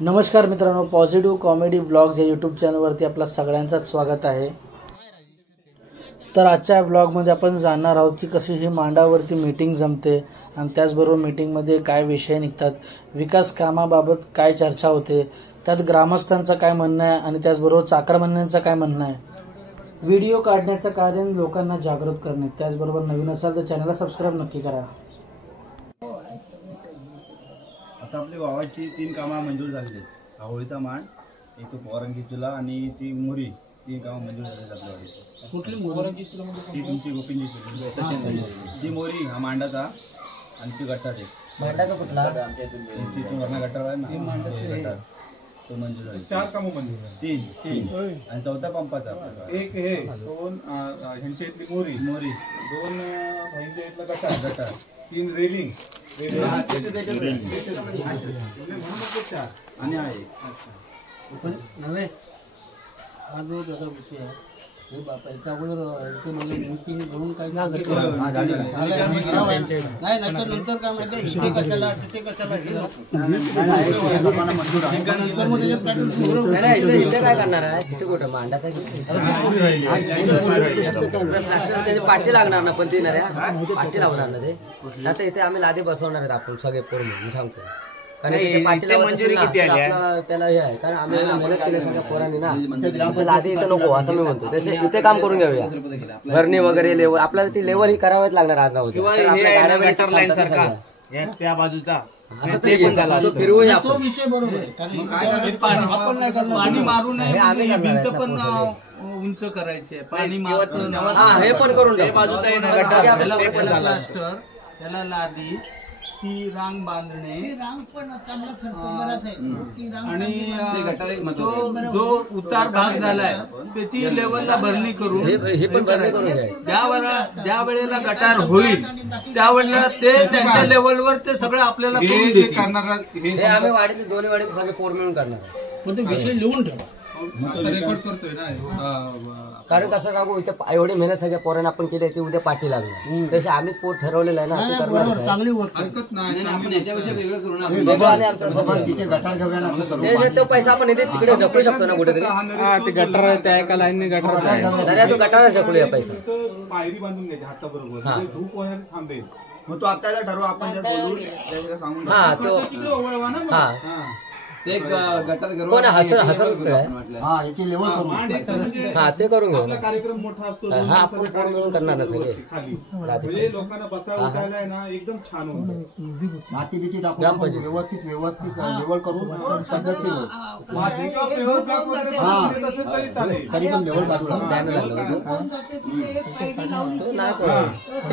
नमस्कार मित्रांनो, positive comedy blogs या यूट्यूब चॅनलवरती आपलं सगळ्यांचंच स्वागत आहे। तर आजच्या ब्लॉगमध्ये आपण जाणणार आहोत की कशी ही मांडावरती मीटिंग जमते आणि त्याचबरोबर मीटिंगमध्ये काय विषय निघतात, विकास कामाबाबत काय चर्चा होते, त्यात ग्रामस्थांचं काय म्हणणं आहे आणि त्याचबरोबर चाकरमान्यांचं काय म्हणणं आहे। व्हिडिओ काढण्याचं कारण लोकांना जागृत करणे। त्याचबरोबर नवीन असाल तर चॅनलला सबस्क्राइब नक्की करा। आता आपल्या गावाची 3 कामं मंजूर झालेली आहेत। होळीचा मान, एक तो पवारांची चुला आणि ती मोरी, 3 कामं मंजूर झालेली आपल्या गावाची। कुठली पवारांची चुला म्हणजे ती तुमची गोपिंची चुला, ती मोरी हा मांडाचा आणि ती गटार आहे। मांडाचा कुठला? आमच्या इथून वरना गटार आहे ना, गटार तो मंजूर झाले। 4 कामं मंजूर झाली, 3 आणि चौथा पंपाचा एक हे 2 ह्यांच्या इथली मोरी 2 ह्यांच्या इथला गटार 3 रेलिंग आणि आहे। नव्हे हा जो त्याचा विषय आहे हे बापा एका अगोदर मीटिंग घेऊन काय नाही नंतर काय माहिती इथे कशाला तिथे कशाला इथे काय करणार आहे, तिथे कुठं मांडाचा त्याची पाठी लागणार ना, पण ती पाठी लावणार ना ते। आता इथे आम्ही लादी बसवणार आहेत आपण सगळे पोर म्हणून सांगतो, कारण मंजुरी किती आली त्याला हे आहे, कारण आम्ही मेहनत केली सगळ्या पोरांनी ना, लादी इथं नको असं मी म्हणतो। तसे इथे काम करून घेऊया, भरणी वगैरे लेवल आपल्याला ती लेवल ही करावीच लागणार आज नव्हती त्या बाजूचा फिरवूया तो विषय बरोबर आहे, आपण नाही करणार पाणी मारू नये, भिंत पण उंच करायचे, पाणी मारून हे पण करून बाजूचा येणार प्लास्टर, त्याला लादी, ती रांग बांधणे, आणि जो उतार भाग झालाय त्याची लेवलला भरणी करून ज्या वेळेला गटार होईल त्यावेळेला ते त्यांच्या लेवलवर ते सगळं आपल्याला करणार। हे आम्ही वाडीचे दोन्ही वाडीचे सगळे पोर मिळून करणार, पण ते विषय लिहून ठेवा रेकॉर्ड करतोय ना। कारण कसं काकू इथे एवढी मेहनत सगळ्या पोरांना आपण केली ती उद्या पाठी लागली, तसे आम्हीच पोर ठरवलेलं आहे ना, तो पैसा आपण इथे तिकडे ढकलू शकतो ना कुठेतरी, ते गटार त्या एका लाईनने गटार तो गटार ढकलूया पैसा, पायरी बांधून घ्यायची हाताबरोबर, धूप वगैरे थांबेल, मग तो आता ठरवू आपण जर बोलून सांगून। हा तो हा एक गटार कोण हसल लेवल हा ते करून घेऊ, कार्यक्रम मोठा असतो, हा आपण पोर मिळून करणार ना सगळे, म्हणजे लोकांना बसायला उठायला ना एकदम छान होतं। माती बिती टाकून व्यवस्थित लेवल करून तरी पण लेवल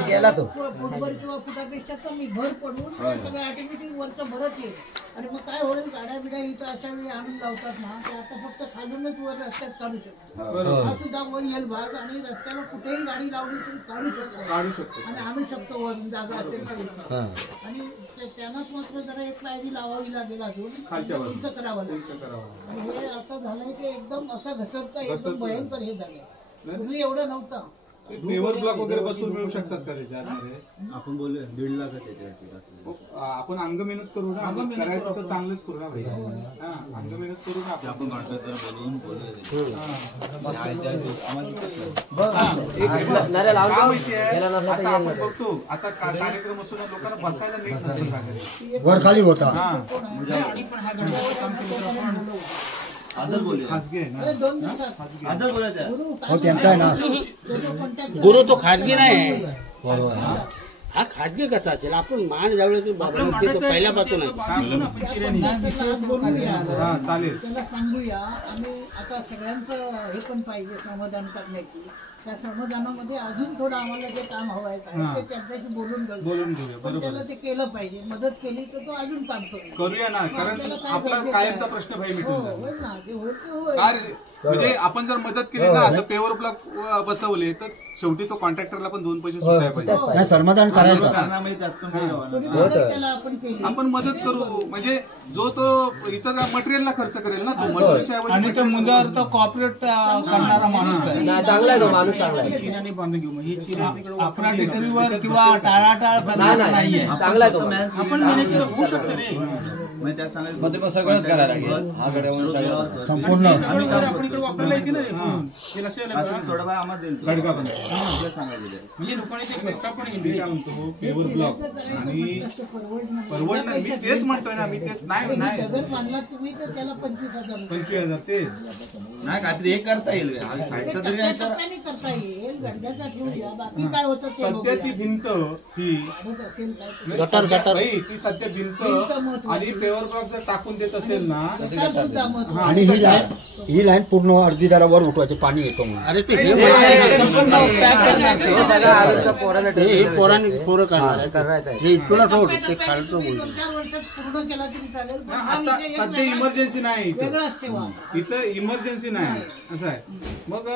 गेला तो फुटभर किंवा फुटापेक्षा कमी भर पडून सगळं ऑटोमॅटिक वरचं भरत येईल, आणि मग काय होईल, गाड्या बिड्या इथं अशा वेळी आणून लावतात ना, ते आता फक्त खालूनच वर रस्त्यात काढू शकतो, हा सुद्धा वर येईल भाग, आणि रस्त्याला कुठेही गाडी लावली तरी काढू शकतो, आणि आणू शकतो वरून जागा असेल तर, आणि त्यांनाच मात्र जरा एक पायरी लावावी लागेल, अजून उंच करावं लागेल, आणि हे आता झालंय ते एकदम असं घसरतं, एकदम भयंकर हे झालंय, पूर्वी एवढं नव्हतं। पेवर ब्लॉक वगैरे बसून मिळू शकतात का त्याच्यामध्ये? आपण बोलूया 1.5 लाख त्याच्यावरती, आपण अंग मेहनत करू ना, करायचं तर चांगलंच करू ना भैया, अंग मेहनत करू ना आपण बोलून आपण बघतो आता कार्यक्रम असून लोकांना बसायला नीट वर खाली होता। गुरु तो खाजगी नाही, हा खाजगी कसा असेल, आपण मान ज्यावेळेस पहिल्यापासून चालेल, त्याला सांगूया आम्ही, आता सगळ्यांचं हे पण पाहिजे समाधान करण्याची, त्या समाधानामध्ये अजून थोडं आम्हाला जे काम हवं आहे ते त्यांच्याशी बोलून घेऊया, पण त्याला ते केलं पाहिजे, मदत केली तर तो अजून काम करूया ना, कारण आपला कायमचा प्रश्न भाई मिटून जाईल, म्हणजे आपण जर मदत केली ना, तर पेवर ब्लॉक बसवले तर शेवटी तो कॉन्ट्रॅक्टरला पण 2 पैसे सुटायला पाहिजे, समाधान करायचं, आपण मदत करू, म्हणजे जो तो इतर मटेरियलला खर्च करेल ना, तो मजुरीच्या आणि तो मुलावर तो कॉर्पोरेट करणारा माणूस आहे, चांगला आहे तो माणूस, चांगला आहे, चिराने बांधून घेऊ, ही चिरा आपला टेकरीवर किंवा टाळाटाळ नाहीये, चांगला आहे तो, आपण मॅनेज होऊ शकतो रे, म्हणजे त्यात सांगायचं मग ते मग सगळंच करायला लागेल. हा गड्यावर सगळं संपूर्ण आम्ही काम करतो. थोडा वेळ आम्हाला देईल तो. तुला सांगायचं ते. म्हणजे लोकांनी ते प्रस्ताव पण मी काय म्हणतो पेवर ब्लॉक आणि परवडणार मी तेच म्हणतोय ना मी तेच नाही नाही नगर मांडला तुम्ही तर त्याला 25,000 रुपये 25,000 तेच नाही काहीतरी हे करता येईल साईडचं तरी नाही तर टप्प्याने करता येईल गडग्याचा ठेवूया बाकी काय होतं ते सध्या बघूया. ती भिंत ही वाढत असेल काय बाई, ती सध्या भिंत आणि पेवर ब्लॉक जर टाकून देत असेल ना तर सुद्धा महत्त्वाचं. आणि ही लाईन पूर्ण अर्धी जरावर उठवायची पाणी येतो म्हणून. अरे ते हे पोरं करणार हे इथून सोड ते खालचं बोल 2-4 वर्षात पूर्ण केला तरी चालेल पण हा आता विषय एक सध्या नाही. इमर्जन्सी नाही इथं वेगळाच ठेवा. इथं इमर्जन्सी नाही असं आहे. मग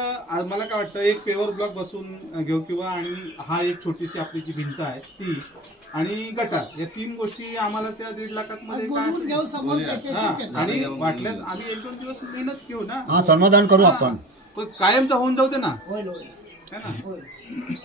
मला काय वाटतं एक पेवर ब्लॉक बसून घेऊ किंवा आणि हा एक छोटीशी आपली जी भिंत आहे ती आणि गटार या 3 गोष्टी आम्हाला त्या 1.5 लाखात मध्ये बोलवून घेऊ काय समोर त्याच्याशी चर्चा. आणि वाटल्यास आम्ही 1-2 दिवस मेहनत घेऊ ना हा समाधान करू आपण. पण कायमचा होऊन जाऊ दे ना होईल होईल है ना होईल.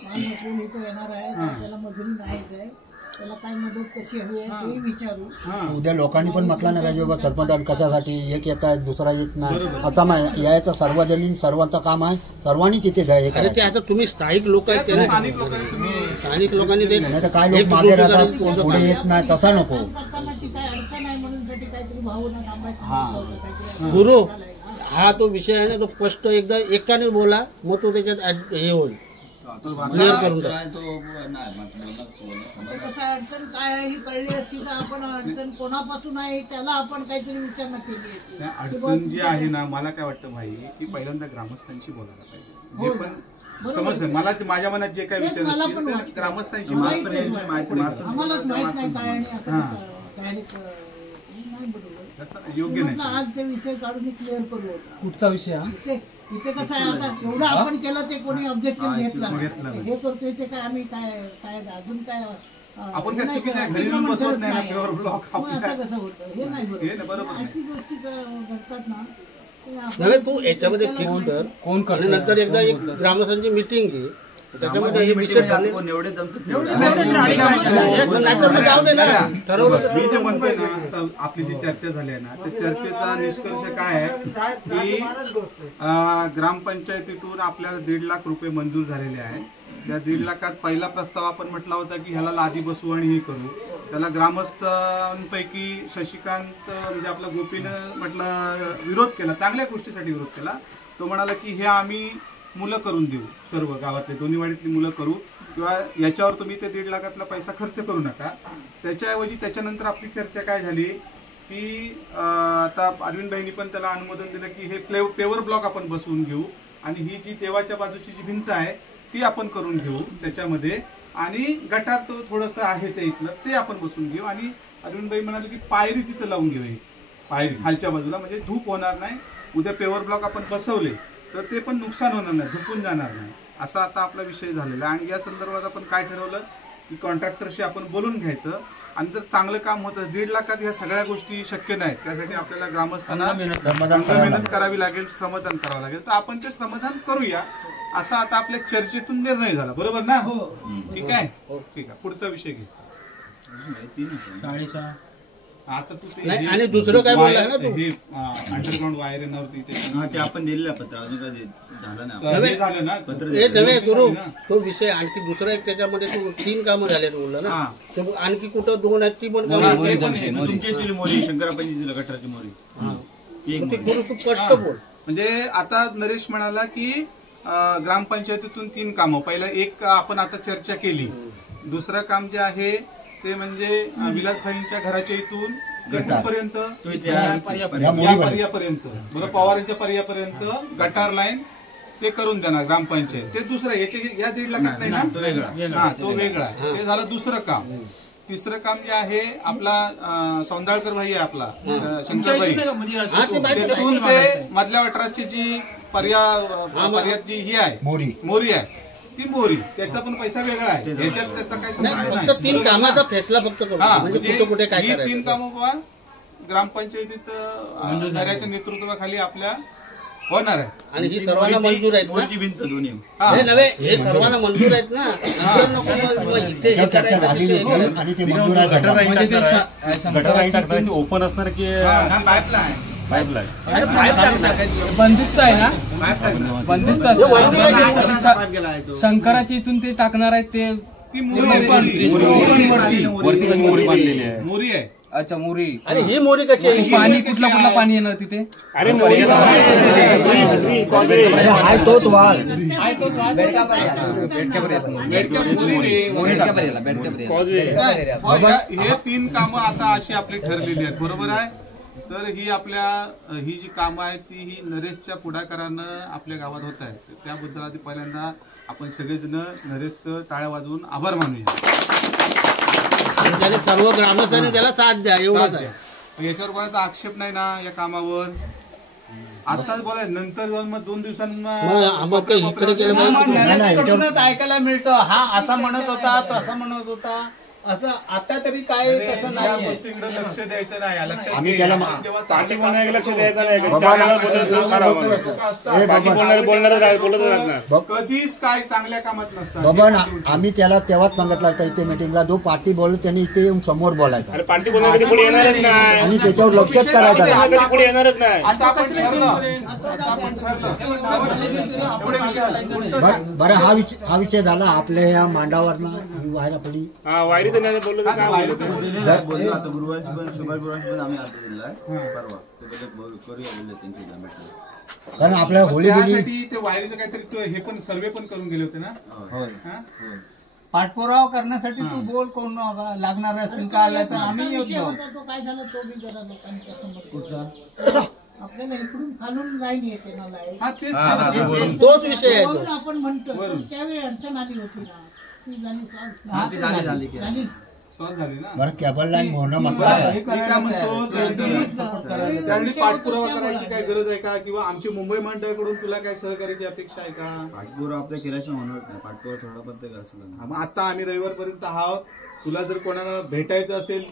मान कोण इथं येणार आहे काय त्याला मजुरी नाहीच आहे त्याला काय मदत कशी हवी आहे तेही विचारू. हा उद्या लोकांनी पण म्हटलं नाही पाहिजे बाबा सरपंच कशासाठी एक येत आहे दुसरा येत नाही आता यायचं सार्वजनिक सर्वांचं काम आहे सर्वांनी तिथे जायचं. अरे ते आता तुम्ही स्थायिक लोक आहेत त्या ते स्थानिक लोकांनी तुम्ही स्थानिक लोकांनी ते नाही तर काय लोक मागे राहतात पुढे येत नाही तसा नको. काम करताना ती काय अडचण आहे म्हणून साठी काहीतरी भावना थांबायचं काहीतरी गुरु हा तो विषय आहे ना तो स्पष्ट एकदा एकाने बोला मग तो त्याच्यात हे होईल क्लिअर करून टाक. तो नाही बोलणं ते कसं अडचण काय आहे ही कळली असती तर आपण अडचण कोणापासून आहे त्याला आपण काहीतरी विचारणा केली असती. त्या अडचण जी आहे ना मला काय वाटतं भाई की पहिल्यांदा ग्रामस्थांशी बोलायला पाहिजे जे पण समस्या मला माझ्या मनात जे काही विचार मला असतील पण ते वाटतं. ग्रामस्थांशी माहिती मात्र आहे, यांची माहिती आम्हालाच माहित नाही काय आणि असं हा. कसं डायरेक्ट नाही बरोबर योग्य म्हटलं नाही आज ते विषय काढून क्लिअर करू होता. कुठचा विषय हा इथे कसं आहे आता एवढं आपण केलं ते कोणी ऑब्जेक्शन घेतलं घेतलं नाही. नाही. हे करतोय ते काय आम्ही काय काय अजून काय आपण हे काय नाही चुकीचं आहे, करत. घरी येऊन अतिक्रमण बसवत करत नाही ना नाही. पेवर ब्लॉक मग आपल्या. असं कसं होतं हे नाही हे नाही, बरोबर नाही. अशी गोष्टी घडतात ना ते आपण- नव्हे तू याच्यामध्ये फिक्स कर कोण आणि नंतर एकदा एक ग्रामस्थांची मिटिंग घे त्याच्यामध्ये हे विषय झाले कोण एवढे जमतात नाहीतर मग जाऊ दे ना ठरवलं मी जे म्हणतोय ना आता आपली जी चर्चा झाली आहे ना त्या चर्चेचा निष्कर्ष काय आहे की ग्रामपंचायतीतून आपल्याला 1.5 लाख रुपये मंजूर झालेले आहेत. त्या 1.5 लाखात पहिला प्रस्ताव आपण म्हटला होता की ह्याला लादी बसवू आणि हे करू. त्याला ग्रामस्थांपैकी शशिकांत म्हणजे आपला गोपीनं म्हटलं विरोध केला चांगल्या गोष्टीसाठी विरोध केला. तो म्हणाला की हे आम्ही मुलं करून देऊ सर्व गावातले दोन्ही वाडीतली मुलं करू किंवा याच्यावर तुम्ही ते 1.5 लाखातला पैसा खर्च करू नका. त्याच्याऐवजी त्याच्यानंतर आपली चर्चा काय झाली की आता अरविंद भाईंनी पण त्याला अनुमोदन दिलं की हे पेवर ब्लॉक आपण बसवून घेऊ आणि ही जी देवाच्या बाजूची जी भिंत आहे ती आपण करून घेऊ त्याच्यामध्ये आणि गटार तो थोडंसं आहे ते इथलं ते आपण बसवून घेऊ आणि अरविंद भाई म्हणाले की पायरी तिथं लावून घेऊ पायरी खालच्या बाजूला म्हणजे धूप होणार नाही. उद्या पेवर ब्लॉक आपण बसवले तर ते पण नुकसान होणार नाही धुपून जाणार नाही असा आता आपला विषय झालेला आहे. आणि या संदर्भात आपण काय ठरवलं की कॉन्ट्रॅक्टरशी आपण बोलून घ्यायचं आणि जर चांगलं काम होतं 1.5 लाखात ह्या सगळ्या गोष्टी शक्य नाहीत त्यासाठी आपल्याला ग्रामस्थांना मेहनत करावी लागेल श्रमदान करावं लागेल तर आपण ते श्रमदान करूया असा आता आपल्या चर्चेतून निर्णय झाला बरोबर ना. ठीक आहे ठीक आहे पुढचा विषय घे. आता तू नाही, आणि दुसरं काय बोलला ना तू? हे अंडरग्राऊंड वायर येणारती ते आपण दिलेलं पत्र अजून कधी झालं नाही हे झालं ना पत्र हे नव्हे गुरु तो विषय आणखी दुसरा एक त्याच्यामध्ये तू 3 कामं झाले बोलला ना हा. तर आणखी कुठं 2 आहेत ती पण कामं मोरी तुमची दिली मोरी शंकरापांची दिलं गटारची मोरी ती एक मग ते मोरी. गुरु तू स्पष्ट बोल. म्हणजे आता नरेश म्हणाला की ग्रामपंचायतीतून 3 कामं पहिलं एक आपण आता चर्चा केली दुसरं काम जे आहे ते म्हणजे विलासभाईंच्या घराच्या इथून गटारपर्यंत तो इथे आहे. या पर्यापर्यंत बरोबर पवारांच्या पर्यापर्यंत गटार लाईन ते करून देणार ग्रामपंचायत ते दुसरं याच्या या 1.5 लाखात नाही तो ना वेगळा हा तो वेगळा आहे. ते झालं दुसरं काम. तिसरं काम जे आहे आपला सौंदाळकर भाई आहे आपला शंकरभाई हा ते माहिती तिथून ते मधल्या वटराची जी पर्यात जी ही आहे मोरी आहे ती मोरी त्याचा पण पैसा वेगळा आहे याच्यात त्याचा काही संबंध नाही नाही फक्त 3 कामाचा फैसला फक्त करतो हा म्हणजे कुठे कुठे काय ही 3 करायचं कामं बाबा ग्रामपंचायतीत कार्याच्या नेतृत्वाखाली आपल्या होणार आहे. आणि ही सर्वांना मंजूर आहेत ना? मोरीची भिंत दोन्ही. हे नव्हे, हे सर्वांना मंजूर आहेत ना? नंतर नको मग इथे हे चर्चा करायचं झालेली तिथे हे होती आणि ते मंजूर आहे सर्वांना. ओपन असणार की पाईपलाईन बंदिस्त आहे ना, बंदिस्त शंकराची इथून ते टाकणार आहेत ते ती मोरी बांधलेली आहे. मोरी आहे. अच्छा मोरी. आणि ही मोरी कशी आहे? पाणी कुठलं पाणी येणार तिथे? अरे हाय तोच वाल हे 3 कामं आता अशी आपली ठरलेली आहेत, बरोबर आहे. तर ही ही जी कामं आहेत ती ही नरेशच्या पुढाकारानं आपल्या गावात होत आहेत. त्याबद्दल आधी पहिल्यांदा आपण सगळेजण नरेशचं टाळ्या वाजवून आभार मानूया. त्याने सर्व ग्रामस्थांनी त्याला साथ द्या, एवढंच आहे. याच्यावर कोणाचा आक्षेप नाही ना या कामावर? आताच बोलाय, नंतर जाऊन मग 2 दिवसांना इकडे केलं कडूनच ऐकायला मिळतं, हा असा म्हणत होता, तसा म्हणत होता, असं आता तरी काय तसं या नाही. गोष्टीकडे लक्ष द्यायचं नाही. लक्षात आम्ही घे. त्याला जेव्हा पाठी बोलणारे लक्ष द्यायचं नाही. कधीच काय चांगल्या कामात नसतात. बाबा आम्ही त्याला तेव्हाच सांगितलं होतं इथे मिटिंगला, जो पार्टी बोलतो त्यांनी इथे येऊन समोर बोलायचा अरे पाठी बोलणार कधी पुढे येणारच नाही. आणि त्याच्यावर लक्षच करायचं नाही. कधी पुढे येणारच नाही. आता आपण ठरलं. एवढे विषय झाले. बरं हा विषय झाला आपल्या या मांडावरनं व्हायला पडली. हा वायरी तर नाही बोललो तर काय बोललो आता गुरुवारची पण सुभाष गुरुवारची पण आम्ही आता दिला आहे परवा. ते करूया बोलले त्यांची भेटलं. कारण आपल्या होळी बिली त्यासाठी ते वायरीचं काहीतरी हे पण सर्वे पण करून गेले होते ना. हा? पाठपुरावा करण्यासाठी तू बोल, कोण लागणार असतील का आल्या तर आम्ही येत जाऊ. तो काय झाला तो मी जरा लोकांच्या समोर आपल्याला इकडून खालून लाईन येते ना लाईन हा, तेच तोच विषय आहे तो. वरून आपण म्हणतो पण त्यावेळी अडचण आली होती ना, ती झाली solve. ती झाली की झाली. सॉल्व झाली ना. बरं केबल लाईन होणं मी म्हटलं काय म्हणतो, त्यांनी पाठपुरावा करायची काय गरज आहे का? किंवा आमची मुंबई मंडळाकडून तुला काय सहकार्याची अपेक्षा आहे का? पाठपुरावा आपल्या केल्याशिवाय होणार नाही. पाठपुरावा थोडा पण ते करायचं. मग आता आम्ही रविवारपर्यंत आहोत. तुला जर कोणाला भेटायचं असेल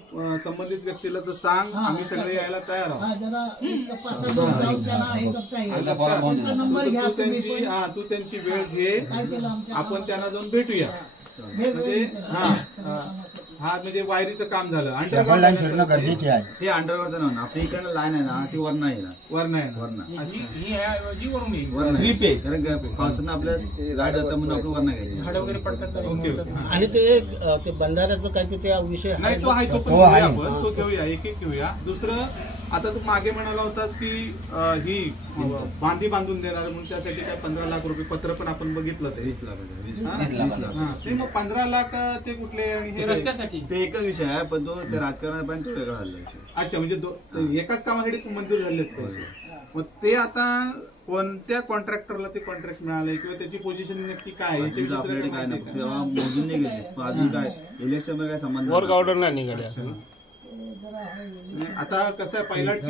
संबंधित व्यक्तीला तर सांग, आम्ही सगळे यायला तयार आहोत. हा जरा एक तपासात जाऊन त्याला हे करता येईल. तुमचा नंबर घ्या तुम्ही पण. तू त्यांची वेळ घे, काय केलं आमच्या आपण त्यांना जाऊन भेटूया. म्हणजे हा म्हणजे वायरीचं काम झालं. केबल लाईन फिरणं गरजेचे आहे. हे अंडरवरचं ना आपल्या इकडे लाईन आहे ना ती वरना येईल. वरण आहे ना. पावसानं आपल्या गाडी जातं म्हणून आपण वरना घ्यायची. ओके. आणि ते बंधाऱ्याचं काय ते विषय आहे नाही तो आहे, तो पण घेऊया आपण, तो घेऊया, एक घेऊया. दुसरं आता तू मागे म्हणाला होतास की ही बांधी बांधून देणार म्हणून त्यासाठी काय 15 लाख रुपये पत्र पण आपण बघितलं ते. 20 लाख. हा, ते मग 15 लाख ते कुठले आणि हे रस्त्यासाठी ते एकच विषय आहे पण तो ते राजकारणापर्यंत वेगळा झाला विषय. अच्छा म्हणजे एकाच कामासाठी मंजूर झालेत पैसे. मग ते आता कोणत्या कॉन्ट्रॅक्टरला ते कॉन्ट्रॅक्ट मिळालंय किंवा त्याची पोझिशन नक्की काय आहे? अजून आपल्याकडे काय नाही, तेव्हा मोजून नाही घेतले. अजून काय इलेक्शन मध्ये काय संबंध वर्क ऑर्डर नाही निघाल्या. आता कसं आहे, पैलाडची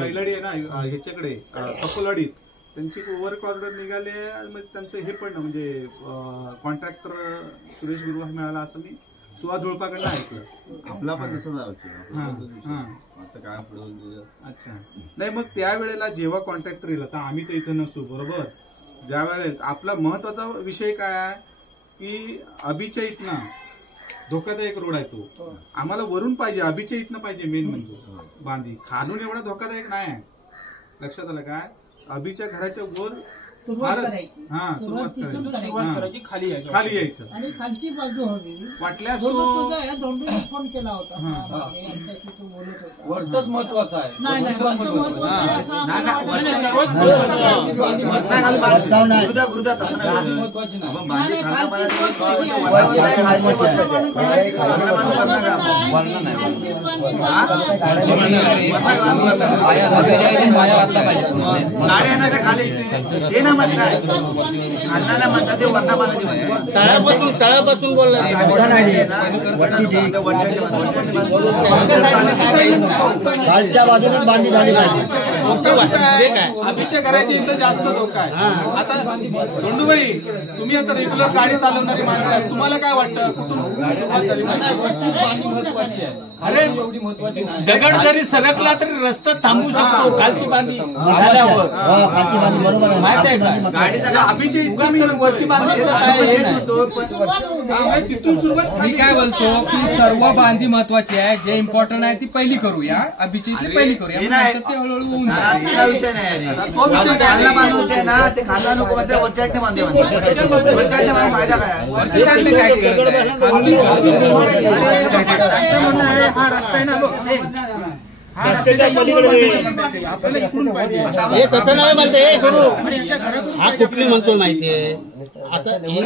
पैलाडी आहे ना ह्याच्याकडे कपलवाडीत त्यांची वर्क ऑर्डर निघाली आहे. म्हणजे त्यांचं हे पण म्हणजे कॉन्ट्रॅक्टर सुरेश गुरुवार मिळाला असं मी सुहास झुळपाकडनं ऐकलं. आपला पण तसं हा. आता काय पुढे. अच्छा. नाही मग त्यावेळेला जेव्हा कॉन्ट्रॅक्टर येईल, आता आम्ही तर इथं नसू बरोबर, ज्या वेळेला आपला महत्वाचा विषय काय आहे की अभिच्या इथनं धोकादायक रोड आहे तो. आम्हाला वरून पाहिजे, अभिच्या इथनं पाहिजे मेन म्हणजे बांधी. खालून एवढा धोकादायक नाही आहे. लक्षात आलं काय? अभिच्या घराच्या वर सुरुवात करायची. हा सुरुवात तिथून करायची. खाली यायचं. खाली यायचं. आणि खालची बाजू हवी. वाटल्यास दोंडून फोन केला होता. आमच्याशी तो बोलत होता. वरचंच महत्वाचं आहे. नाही वरचं महत्त्वाचं आहे असं आम्हाला वाटत नाही. बांधी खालनं गाडी येणार खाली ते ना अन्नाला म्हणतात ते वरना बांधायची म्हणतात. तळापासून बोलला खालच्या बाजूने बांधली झाली पाहिजे. आधीच्या घराची इथं जास्त धोका आहे. आता धोंडूबाई, तुम्ही आता रेग्युलर गाडी चालवणारी माणसं आहेत, तुम्हाला काय वाटतं कुठून सुरुवात झाली पाहिजे? अरे दगड जरी सरकला तरी रस्ता थांबू शकतो खालची बांधली झाल्यावर. खालची बांधली बरोबर आहे. माहिती आहे का? गाडीचा आधीच्या उगाच तर वरची बांधली काय हे नाही. तिथून सुरुवात मी काय बोलतो की सर्व बांधी महत्वाची आहे. जे इम्पॉर्टंट आहे ती पहिली करूया, अभिषेकची पहिली करूया, मग नंतर ते हळूहळू होऊन जाईल. तिला विषय नाही. खाल्ला बांधवते ना, ते खाल्ला नको म्हणते वरच्याने बांधे वरच्याने फायदा काय आहे? वरच्या साईडने काय गरज आहे? खालूनच रस्त्याच्या पलीकडे हे कसं नाही म्हणते हे करू. हा कुठली म्हणतो माहितीये आता ही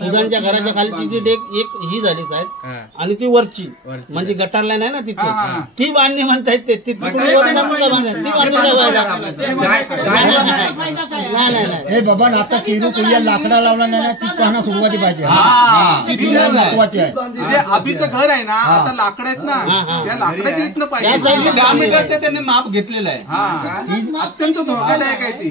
सुजानच्या घराच्या खालची जी डेक एक ही झाली साहेब आणि ती वरची म्हणजे गटारला नाही ना तिथून ती बांधणी म्हणतायत ते ती बांधायला नाही. हे बाबा आता केरू कुलिया लाकडा लावला नाही ना, ती पाहणं सुरुवाती पाहिजे. महत्वाची आहे. जे अभिचं घर आहे ना, आता लाकड आहेत ना, त्या लाकडाच्या इथलं पाहिजे. 10 मीटरचं त्यांनी माप घेतलेलं आहे. हा, अत्यंत धोकादायक आहे ती.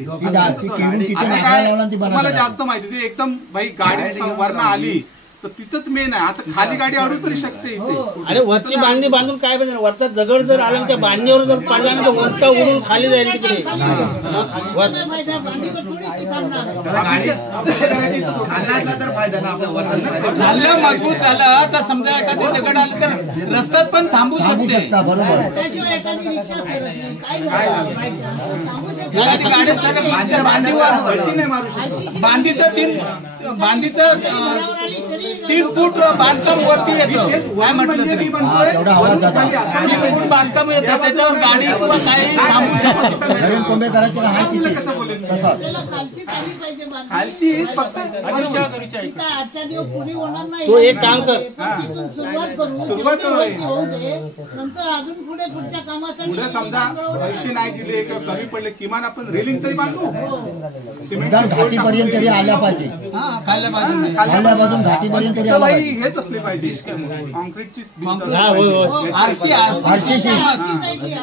ती केरू तिथे आता लाकडा काय लावला ती तुम्हाला बरोबर. जास्त माहिती ते एकदम भाई गाडी वरनं आली तर तिथंच मेन आहे. आता खाली गाडी अडू तरी शकते इथे. अरे वरची बांधणी बांधून काय पाहिजे वरचा दगड जर आला त्या बांधणीवर जर पडला ना तर वरचा उडून खाली जाईल तिकडे. खाल्ल्यातला तर फायदा ना आपल्या वरना. खाल्लं मजबूत झालं तर समजा एखादी दगड आलं तर रस्त्यात पण थांबू थांबू शकते. शकता बरोबर. त्याशिवाय एखादी रिक्षा सरकली काय झालं पाहिजे थांबू शकतो. एखादी गाडी सरकली त्या बांधीवर बांधीचं 3 फूट बांधकाम वरती येतं. काय म्हटलं तरी तेवढा आवाज जाता. 3 फूट बांधकाम येतं त्याच्यावर गाडी किंवा काही थांबू शकतो. नवीन कोंबे करायचे का? हाय तिथे कसं बोलेल तसा त्याला खालची झाली पाहिजे बांधणी. खालची फक्त तिथं आजच्या दिवस पुरी होणार नाही. तो एक काम कर. पण तिथून सुरुवात करू. सुरुवात करू. तेवढी होऊ दे. नंतर अजून पुढच्या कामासाठी पुढे समजा पैसे नाही दिले किंवा कमी पडले किमान आपण रेलिंग तरी बांधू. निदान घाटीपर्यंत तरी आल्या पाहिजे. खाल्ल्या पाहिजे. खाल्ल्या बाजून घाटीपर्यंत तरी आला बाई पाहिजे. हेच असले पाहिजे कॉन्क्रीटची आरशी आरशीची.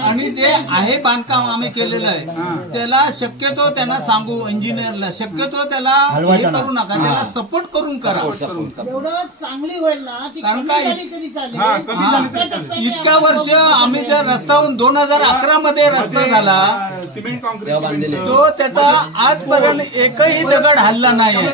आणि जे आहे बांधकाम आम्ही केलेलं आहे त्याला शक्यतो त्यांना सांगू इंजिनियरला शक्यतो त्याला हे करू नका त्याला सपोर्ट करून करा. एवढं चांगली होईल ना ती कारण कमी काय? झाली तरी चालेल. हा, कमी झाली तरी चालेल. इतक्या वर्ष आम्ही ज्या रस्त्याहून 2011 मध्ये रस्ता झाला सिमेंट कॉन्क्रीट तो त्याचा आजपर्यंत एकही दगड हल्ला नाही.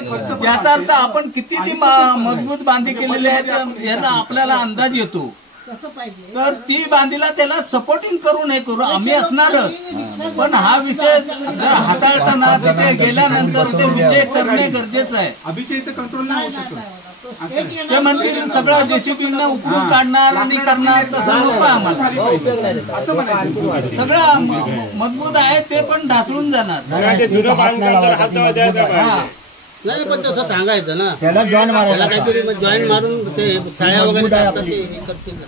याचा अर्थ आपण किती ती मजबूत बांधणी केलेली आहे याचा आपल्याला अंदाज येतो. कसं पाहिजे तर ती बांधीला त्याला सपोर्टिंग करू नाही करू आम्ही असणारच. पण हा विषय जर हाताळता ना तिथे गेल्यानंतर ते विषय करणे गरजेचं आहे. अभिचे इथे कंट्रोल नाही होऊ शकत. ते म्हणतील सगळं जेसीबीनं उकळून काढणार आणि करणार तसं नको आम्हाला. असं म्हणायचं सगळं मजबूत आहे ते पण ढासळून जाणार. ते जुनं बांधकाम तर हात द्यायचा पाहिजे. नाही पण तसं सांगायचं ना त्याला जॉईन त्याला मारायला काहीतरी जॉईन मारून ते साड्या वगैरे टाकतात ते हे करतील ना.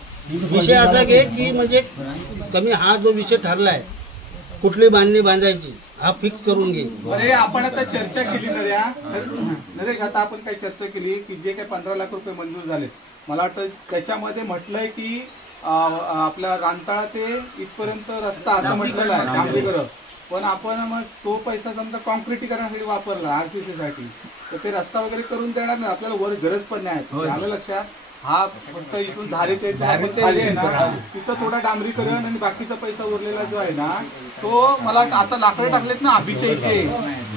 विषय असा घे की म्हणजे कमी हा जो विषय ठरलाय कुठली बांधणी बांधायची हा फिक्स करून घे. अरे आपण आता चर्चा केली नरेश आता आपण काही चर्चा केली की जे काही 15 लाख रुपये मंजूर झाले मला वाटतं त्याच्यामध्ये म्हटलंय की आपल्या रांताळा ते इथपर्यंत रस्ता असं म्हटलेलं आहे डांबरीकरण. पण आपण मग तो पैसा समजा कॉन्क्रिटीकरणासाठी वापरला आरसीसी साठी तर ते रस्ता वगैरे करून देणार नाही आपल्याला वर गरज पण नाही. आलं लक्षात? हा फक्त इथून धारेचे खाली आहे ना तिथं थोडा डांबरीकरण आणि बाकीचा पैसा उरलेला जो आहे ना तो मला आता लाकडं टाकलेत ना अभिच्या इथे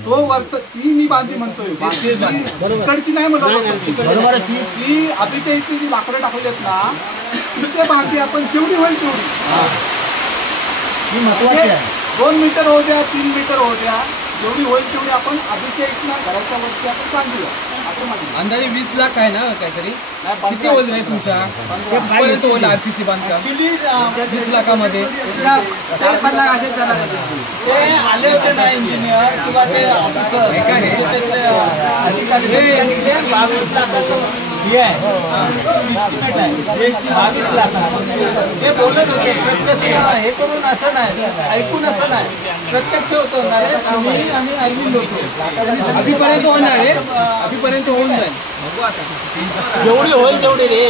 तो वरच ती मी बांधली म्हणतोय इकडची नाही म्हणतो ती अभिच्या इथे जी लाकडं टाकलेत ना तिथे बांधली आपण जेवढी होईल तेवढी 2 मीटर हो द्या 3 मीटर हो द्या जेवढी होईल तेवढी आपण अभिच्या इथल्या घराच्या वरती आपण बांधूया. अंदाजे 20 लाख आहे ना काहीतरी. किती होईल रे तुमचा पर्यंत होईल आरसीसी बांधकाम 20 लाखामध्ये 4-5 लाख असेच झाला. ते आले होते ना इंजिनियर किंवा ते ऑफिसर अधिकारी 22 लाखाचं हे आहे estimate आहे 22 लाख. ते बोलत होते प्रत्यक्ष हे करून असं नाही, ऐकून असं नाही, प्रत्यक्ष होतो आम्ही अरविंद होतो. अभिपर्यंत होणार आहे, अभिपर्यंत होऊन जाईल. जेवढी होईल तेवढी रे,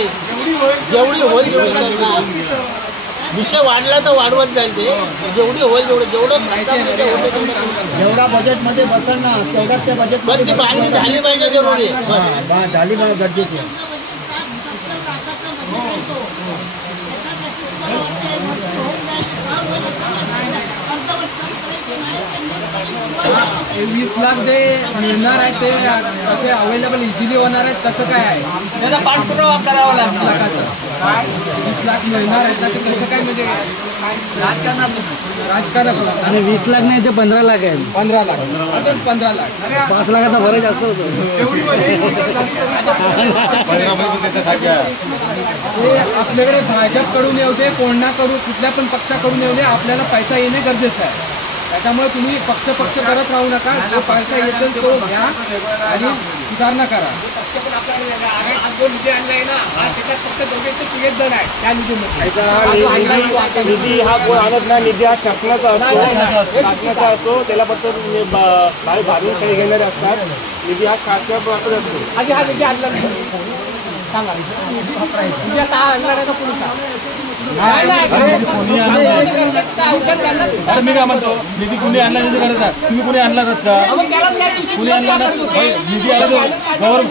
जेवढी होईल तेवढी. विषय वाढला तर वाढवत जाईल ते, जेवढी होईल जेवढं जेवढा बजेटमध्ये बसेल ना तेवढ्याच त्या बजेट पण ती बांधणी झाली पाहिजे जरुरी झाली पाहिजे, गरजेची आहे. 20 लाख जे मिळणार आहे ते कसे अवेलेबल इझिली होणार आहेत, कसं काय आहे त्याचा पाठपुरावा करावा लागतो. 20 लाख मिळणार आहेत ना, ते कसं काय म्हणजे राजकारणात आणि 20 लाख नाही ते 15 लाख आहे. 15 लाख अजून 15 लाख 5 लाखाचा फरक जास्त होतो. ते आपल्याकडे भाजपकडून येऊ दे, कोणाकडून कुठल्या पण पक्षाकडून येऊ दे, आपल्याला पैसा येणे गरजेचं आहे. त्याच्यामुळे तुम्ही पक्ष करत राहू नका. जो पैसा येतो तो घ्या आणि सुधारणा करा. निधी हा कोण आणत नाही, निधी हा शासनाचा असतो, त्याला फक्त भाजून काही घेणारे असतात. निधी हा शासनाचा असतो. हा निधी आणला सांगा, निधी आता आणणार आहे का मी काय म्हणतो, निधी कुणी आणला त्याची गरज आहे. तुम्ही कुणी आणला का? कुणी आणला ना? निधी आला तर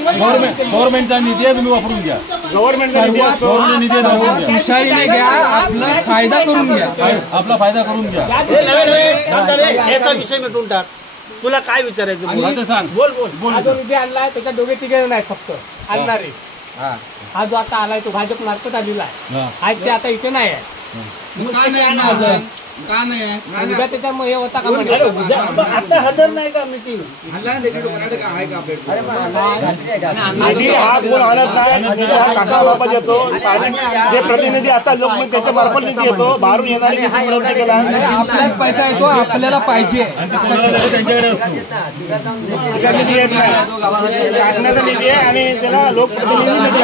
गव्हर्नमेंटचा निधी आहे, तुम्ही वापरून घ्या. गव्हर्नमेंटचा निधी असतो, निधी वापरून घ्या. हुशारीने घ्या, आपला फायदा करून घ्या. आपला फायदा करून घ्या. याचा विषय मिटून टाक. तुला काय विचारायचं सांग. बोल. जो निधी आणलाय त्याच्या दोघे तिघे नाही फक्त आणणारे. हा जो आता आलाय तो भाजप मार्फत आलेला आहे. आज ते आता इथे नाही आहे. उद्या त्याच्यामुळे हे होता का आता हजर नाही का मीटिंग? निधी हा कोण आणत नाही. निधी हा शासनामार्फत येतो. जे प्रतिनिधी असतात लोक त्याच्या मार्फत निधी येतो. बाहेरून येणारे आपल्याला पैसा येतो, आपल्याला पाहिजे. निधी येत नाही, शासनाचा निधी आहे आणि त्याला लोकप्रतिनिधी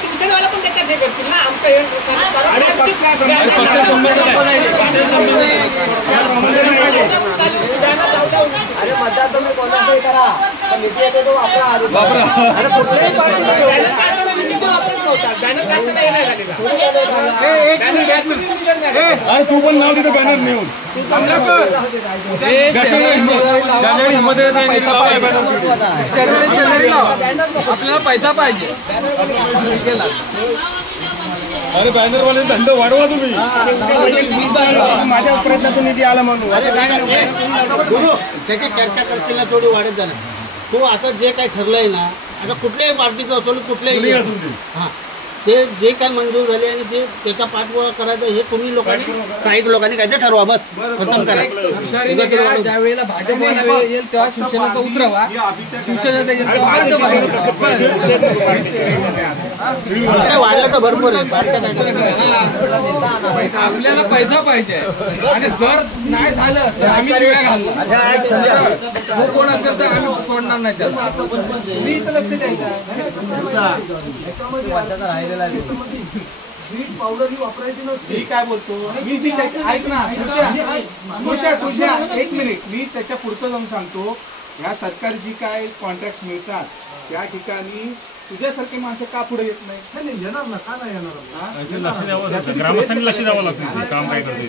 शिवसेनेवाला पण त्याच्यात हे करतील ना. अरे मतदार तुम्ही कोणाचाही करा, पण निधी येतो तो तू पण नाव तिथे बॅनर नेऊन आपल्याला पैसा पाहिजे. अरे बॅनरवाले धंदा वाढवा तुम्ही. माझ्या प्रयत्नातून निधी आला म्हणून त्याची चर्चा करशील ना थोडी वाढत जाणार. तो आता जे काही ठरलंय ना, आता कुठल्याही पार्टीचं असो कुठल्याही हा ते जे काय मंजूर झाले आणि ते त्याचा पाठपुरावा करायचा हे तुम्ही लोकांनी काही लोकांनी काय ते ठरवा. बस खतम करा. ज्या वेळेला भाजपवाला वेळ येईल तेव्हा शिवसेनेचा उतरवा. शिवसेनेचा विषय वाढला तर भरपूर आहे. आपल्याला पैसा पाहिजे आणि जर नाही झालं तर आम्ही शिव्या घालणार. जो कोण असेल तर आम्ही सोडणार नाही त्याला. स्वीट पावडर ही वापरायची नसते. मी काय बोलतो, मी ऐक ना तुझ्या एक मिनिट, मी त्याच्या पुढचं जाऊन सांगतो. ह्या सरकारी जी काय कॉन्ट्रॅक्ट मिळतात त्या ठिकाणी तुझ्यासारखे माणसं का पुढे येत नाही? येणार ना, का नाही येणार? ग्रामस्थांनी लक्ष द्यावं लागतं काम काय करते.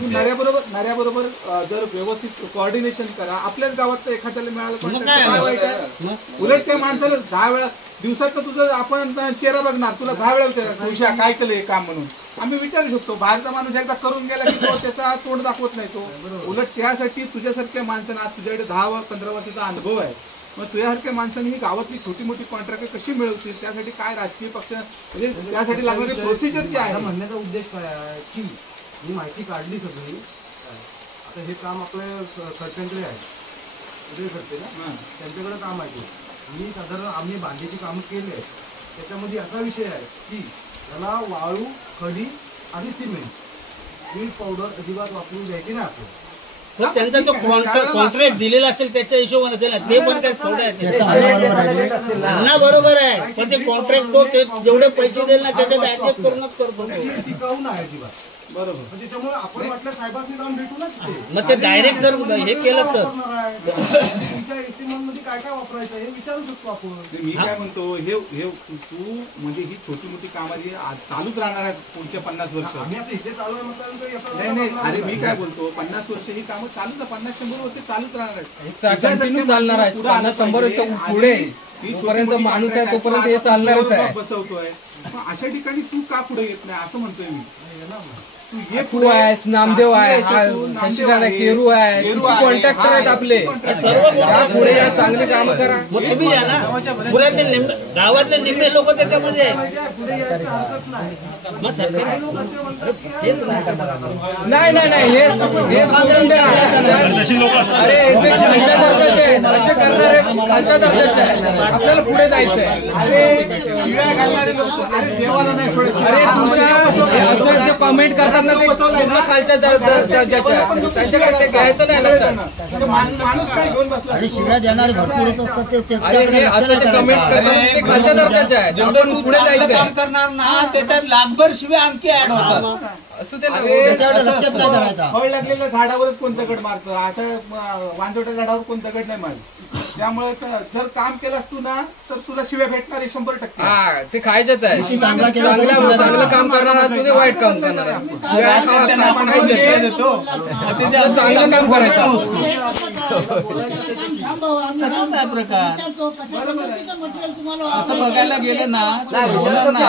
नाऱ्याबरोबर जर व्यवस्थित कोऑर्डिनेशन करा. आपल्याच गावात एखाद्याला मिळालं काय वाईट आहे? उलट त्या माणसाला 10 वेळा दिवसात तुझं आपण चेहरा बघणार, तुला 10 वेळा विचारणार तुझ्या काय केलं हे काम म्हणून आम्ही विचारू शकतो. बाहेरचा माणूस एकदा करून गेला की तो त्याचा तोंड दाखवत नाही तो. उलट त्यासाठी तुझ्यासारख्या माणसांना आज तुझ्याकडे 10-15 वर्षाचा अनुभव आहे. मग तुझ्यासारख्या माणसांनी ही गावातली छोटी मोठी कॉन्ट्रॅक्ट कशी मिळवतील, त्यासाठी काय राजकीय पक्ष म्हणजे त्यासाठी लागणारी प्रोसिजर काय आहे? म्हणण्याचा उद्देश काय आहे की ही माहिती काढली सगळी. आता हे काम आपल्या खडसेंकडे आहे, उदय खडसे ना, त्यांच्याकडे काम आहे. मी साधारण आम्ही बांधीची कामं केली आहेत. त्याच्यामध्ये असा विषय आहे की त्याला वाळू, खडी आणि सिमेंट, मीठ पावडर अजिबात वापरून द्यायची नाही आपण. त्यांचा जो कॉन्ट्रॅक्ट दिलेला असेल त्याच्या हिशोबाने असेल ना, ते पण काय थोडं आहे ना, बरोबर आहे. पण ते कॉन्ट्रॅक्ट तो जेवढे पैसे देईल ना त्याच्यात ऍडजस्ट करूनच करतो. टिकाऊ नाही अजिबात. बरोबर. त्याच्यामुळे आपण वाटलं साहेबांनी जाऊन भेटू ना तिथे. मग ते डायरेक्ट जर हे केलं तर तुमच्या एस्टिमेट मध्ये काय काय वापरायचं हे विचारू शकतो आपण. मी काय म्हणतो, हे तू म्हणजे ही छोटी मोठी कामं जी चालूच राहणार आहेत पुढच्या 50 वर्ष. आम्ही आता इथे चालू आहे नाही, अरे मी काय बोलतो, 50 वर्ष ही कामं चालूच, 50-100 वर्ष चालूच राहणार आहेत. कंटिन्यू चालणार आहे. 50-100 वर्ष पुढे जोपर्यंत माणूस आहे तोपर्यंत हे चालणारच आहे. बसवतोय. अशा ठिकाणी तू का पुढे येत नाही असं म्हणतोय मी. तू आहेस, नामदेव आहे, संशिकांत आहे, केरू आहे, किती कॉन्ट्रॅक्टर आहेत आपले. पुढे या चांगले काम करा. मग तुम्ही या ना, पुण्यातले गावातले निम्मे लोक त्याच्यामध्ये नाही नाही हे सोडून द्या. अरे ते खालच्या दर्जाचे आहेत, असे करणारे खालच्या दर्जाचे आहेत. आपल्याला पुढे जायचंय. अरे तुझ्या असं जे कमेंट करतात ना ते पूर्ण खालच्या दर्जाचे आहेत, त्यांच्याकडे ते घ्यायचं नाही लक्षात. अरे शिव्या देणारे भरपूर असतात ते. अरे हे असं जे कमेंट करतात ते खालच्या दर्जाचे आहेत. जेवढं पुढे जायचं काम करणार ना त्याच्यात लाखभर शिव्या आणखी ऍड होतात. असं ते लक्षात नाही करायचा. फळ लागलेल्या झाडावरच कोण दगड मारतं, असं वांजोट्या झाडावर कोण दगड नाही मारत. त्यामुळे जर काम केलंस तू ना तर तुला शिव्या भेटणार 100%. हा ते खायचंच आहे. चांगलं काम करणार असतो ते वाईट काम करणार आहे. शिव्या देतो चांगलं काम करायचं. तसाच आहे प्रकार. असं बघायला गेलं ना तर होणार नाही.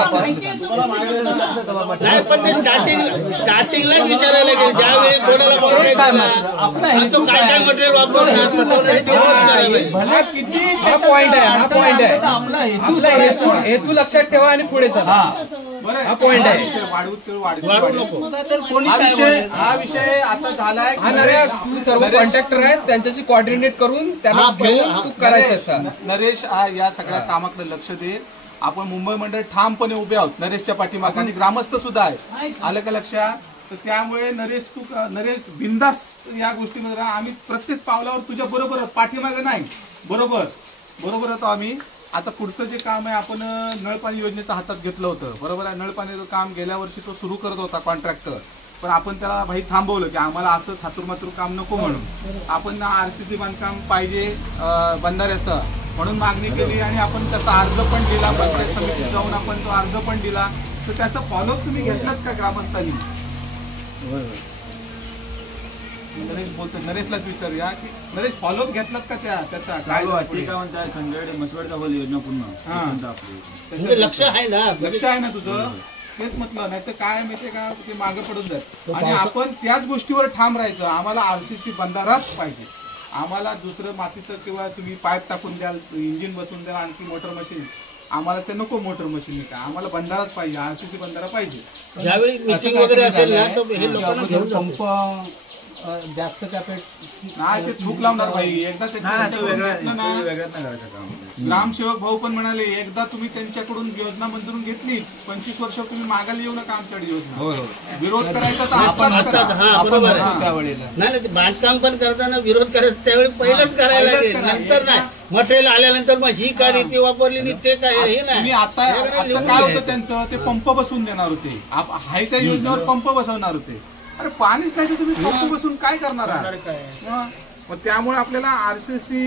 पण ते स्टार्टिंगलाच विचारायला गेलं, ज्यावेळी कोणाला कॉन्ट्रॅक्ट तो काय काय मटेरियल वापरणार. हा पॉइंट आहे. आपला हेतू लक्षात ठेवा आणि पुढे चला. हा पॉइंट आहे. हा विषय आता झालाय. तू सर्व कॉन्ट्रॅक्टर आहेत त्यांच्याशी कोऑर्डिनेट करून त्यांना घेऊन तू करायचं. नरेश या सगळ्या कामाकडे लक्ष दे. आपण मुंबई मंडळ ठामपणे उभे आहोत नरेशच्या पाठीमागे आणि ग्रामस्थ सुद्धा आहे. आलं का लक्षात? तर त्यामुळे नरेश बिंदास या गोष्टीमध्ये राहा. आम्ही प्रत्येक पावलावर तुझ्या बरोबर पाठीमागे नाही, बरोबर होतो आम्ही. आता पुढचं जे काम आहे आपण नळपाणी योजनेचं हातात घेतलं होतं, बरोबर आहे. नळपाणीचं काम गेल्या वर्षी तो सुरू करत होता कॉन्ट्रॅक्टर, पण आपण त्याला भाई थांबवलं की आम्हाला असं थातूरमातूर काम नको म्हणून. आपण आरसीसी बांधकाम पाहिजे बंधाऱ्याचं म्हणून मागणी केली आणि आपण त्याचा अर्ज पण दिला. पंचायत समितीत जाऊन आपण तो अर्ज पण दिला. तर त्याचा फॉलोअप तुम्ही घेतलात का ग्रामस्थांनी? नरेश बोलतो, नरेशलाच विचारूया की नरेश फॉलोअप घेतलात का त्याचा? काय म्हणताय खंडेड मसवडचा होल योजना पूर्ण लक्ष आहे ना, लक्ष आहे ना तुझं? तेच म्हटलं. नाही तर काय माहितीये का, ते मागे पडून जात. आणि आपण त्याच गोष्टीवर ठाम राहायचं. आम्हाला आरसीसी बंधाराच पाहिजे. आम्हाला दुसरं मातीचं किंवा तुम्ही पाईप टाकून द्याल, इंजिन बसून द्याल, आणखी मोटर मशीन, आम्हाला ते नको. मोटर मशीन काय, आम्हाला बंधाराच पाहिजे, आरसीसी बंधारा पाहिजे. ज्यावेळी मीटिंग वगैरे असेल ना तर हे लोकांना घेऊन पंप जास्त नाही ते थूक लावणार भाई. एकदा ग्रामसेवक भाऊ पण म्हणाले एकदा तुम्ही त्यांच्याकडून योजना मंजूर घेतली, 25 वर्ष तुम्ही मागायला येऊ नका आमच्याकडे योजना. विरोध करायचा तर त्यावेळेला नाही, बांधकाम पण करताना विरोध करायचा त्यावेळी पहिलंच करायला लागेल, नंतर नाही. मटेरियल आल्यानंतर मग ही काय रीती वापरली ते काय हे नाही. आता काय होतं त्यांचं, ते पंप बसवून देणार होते. हाय त्या योजनेवर पंप बसवणार होते. अरे पाणीच नाही तर तुम्ही पंप बसून काय करणार आहात? मग त्यामुळे आपल्याला आरसीसी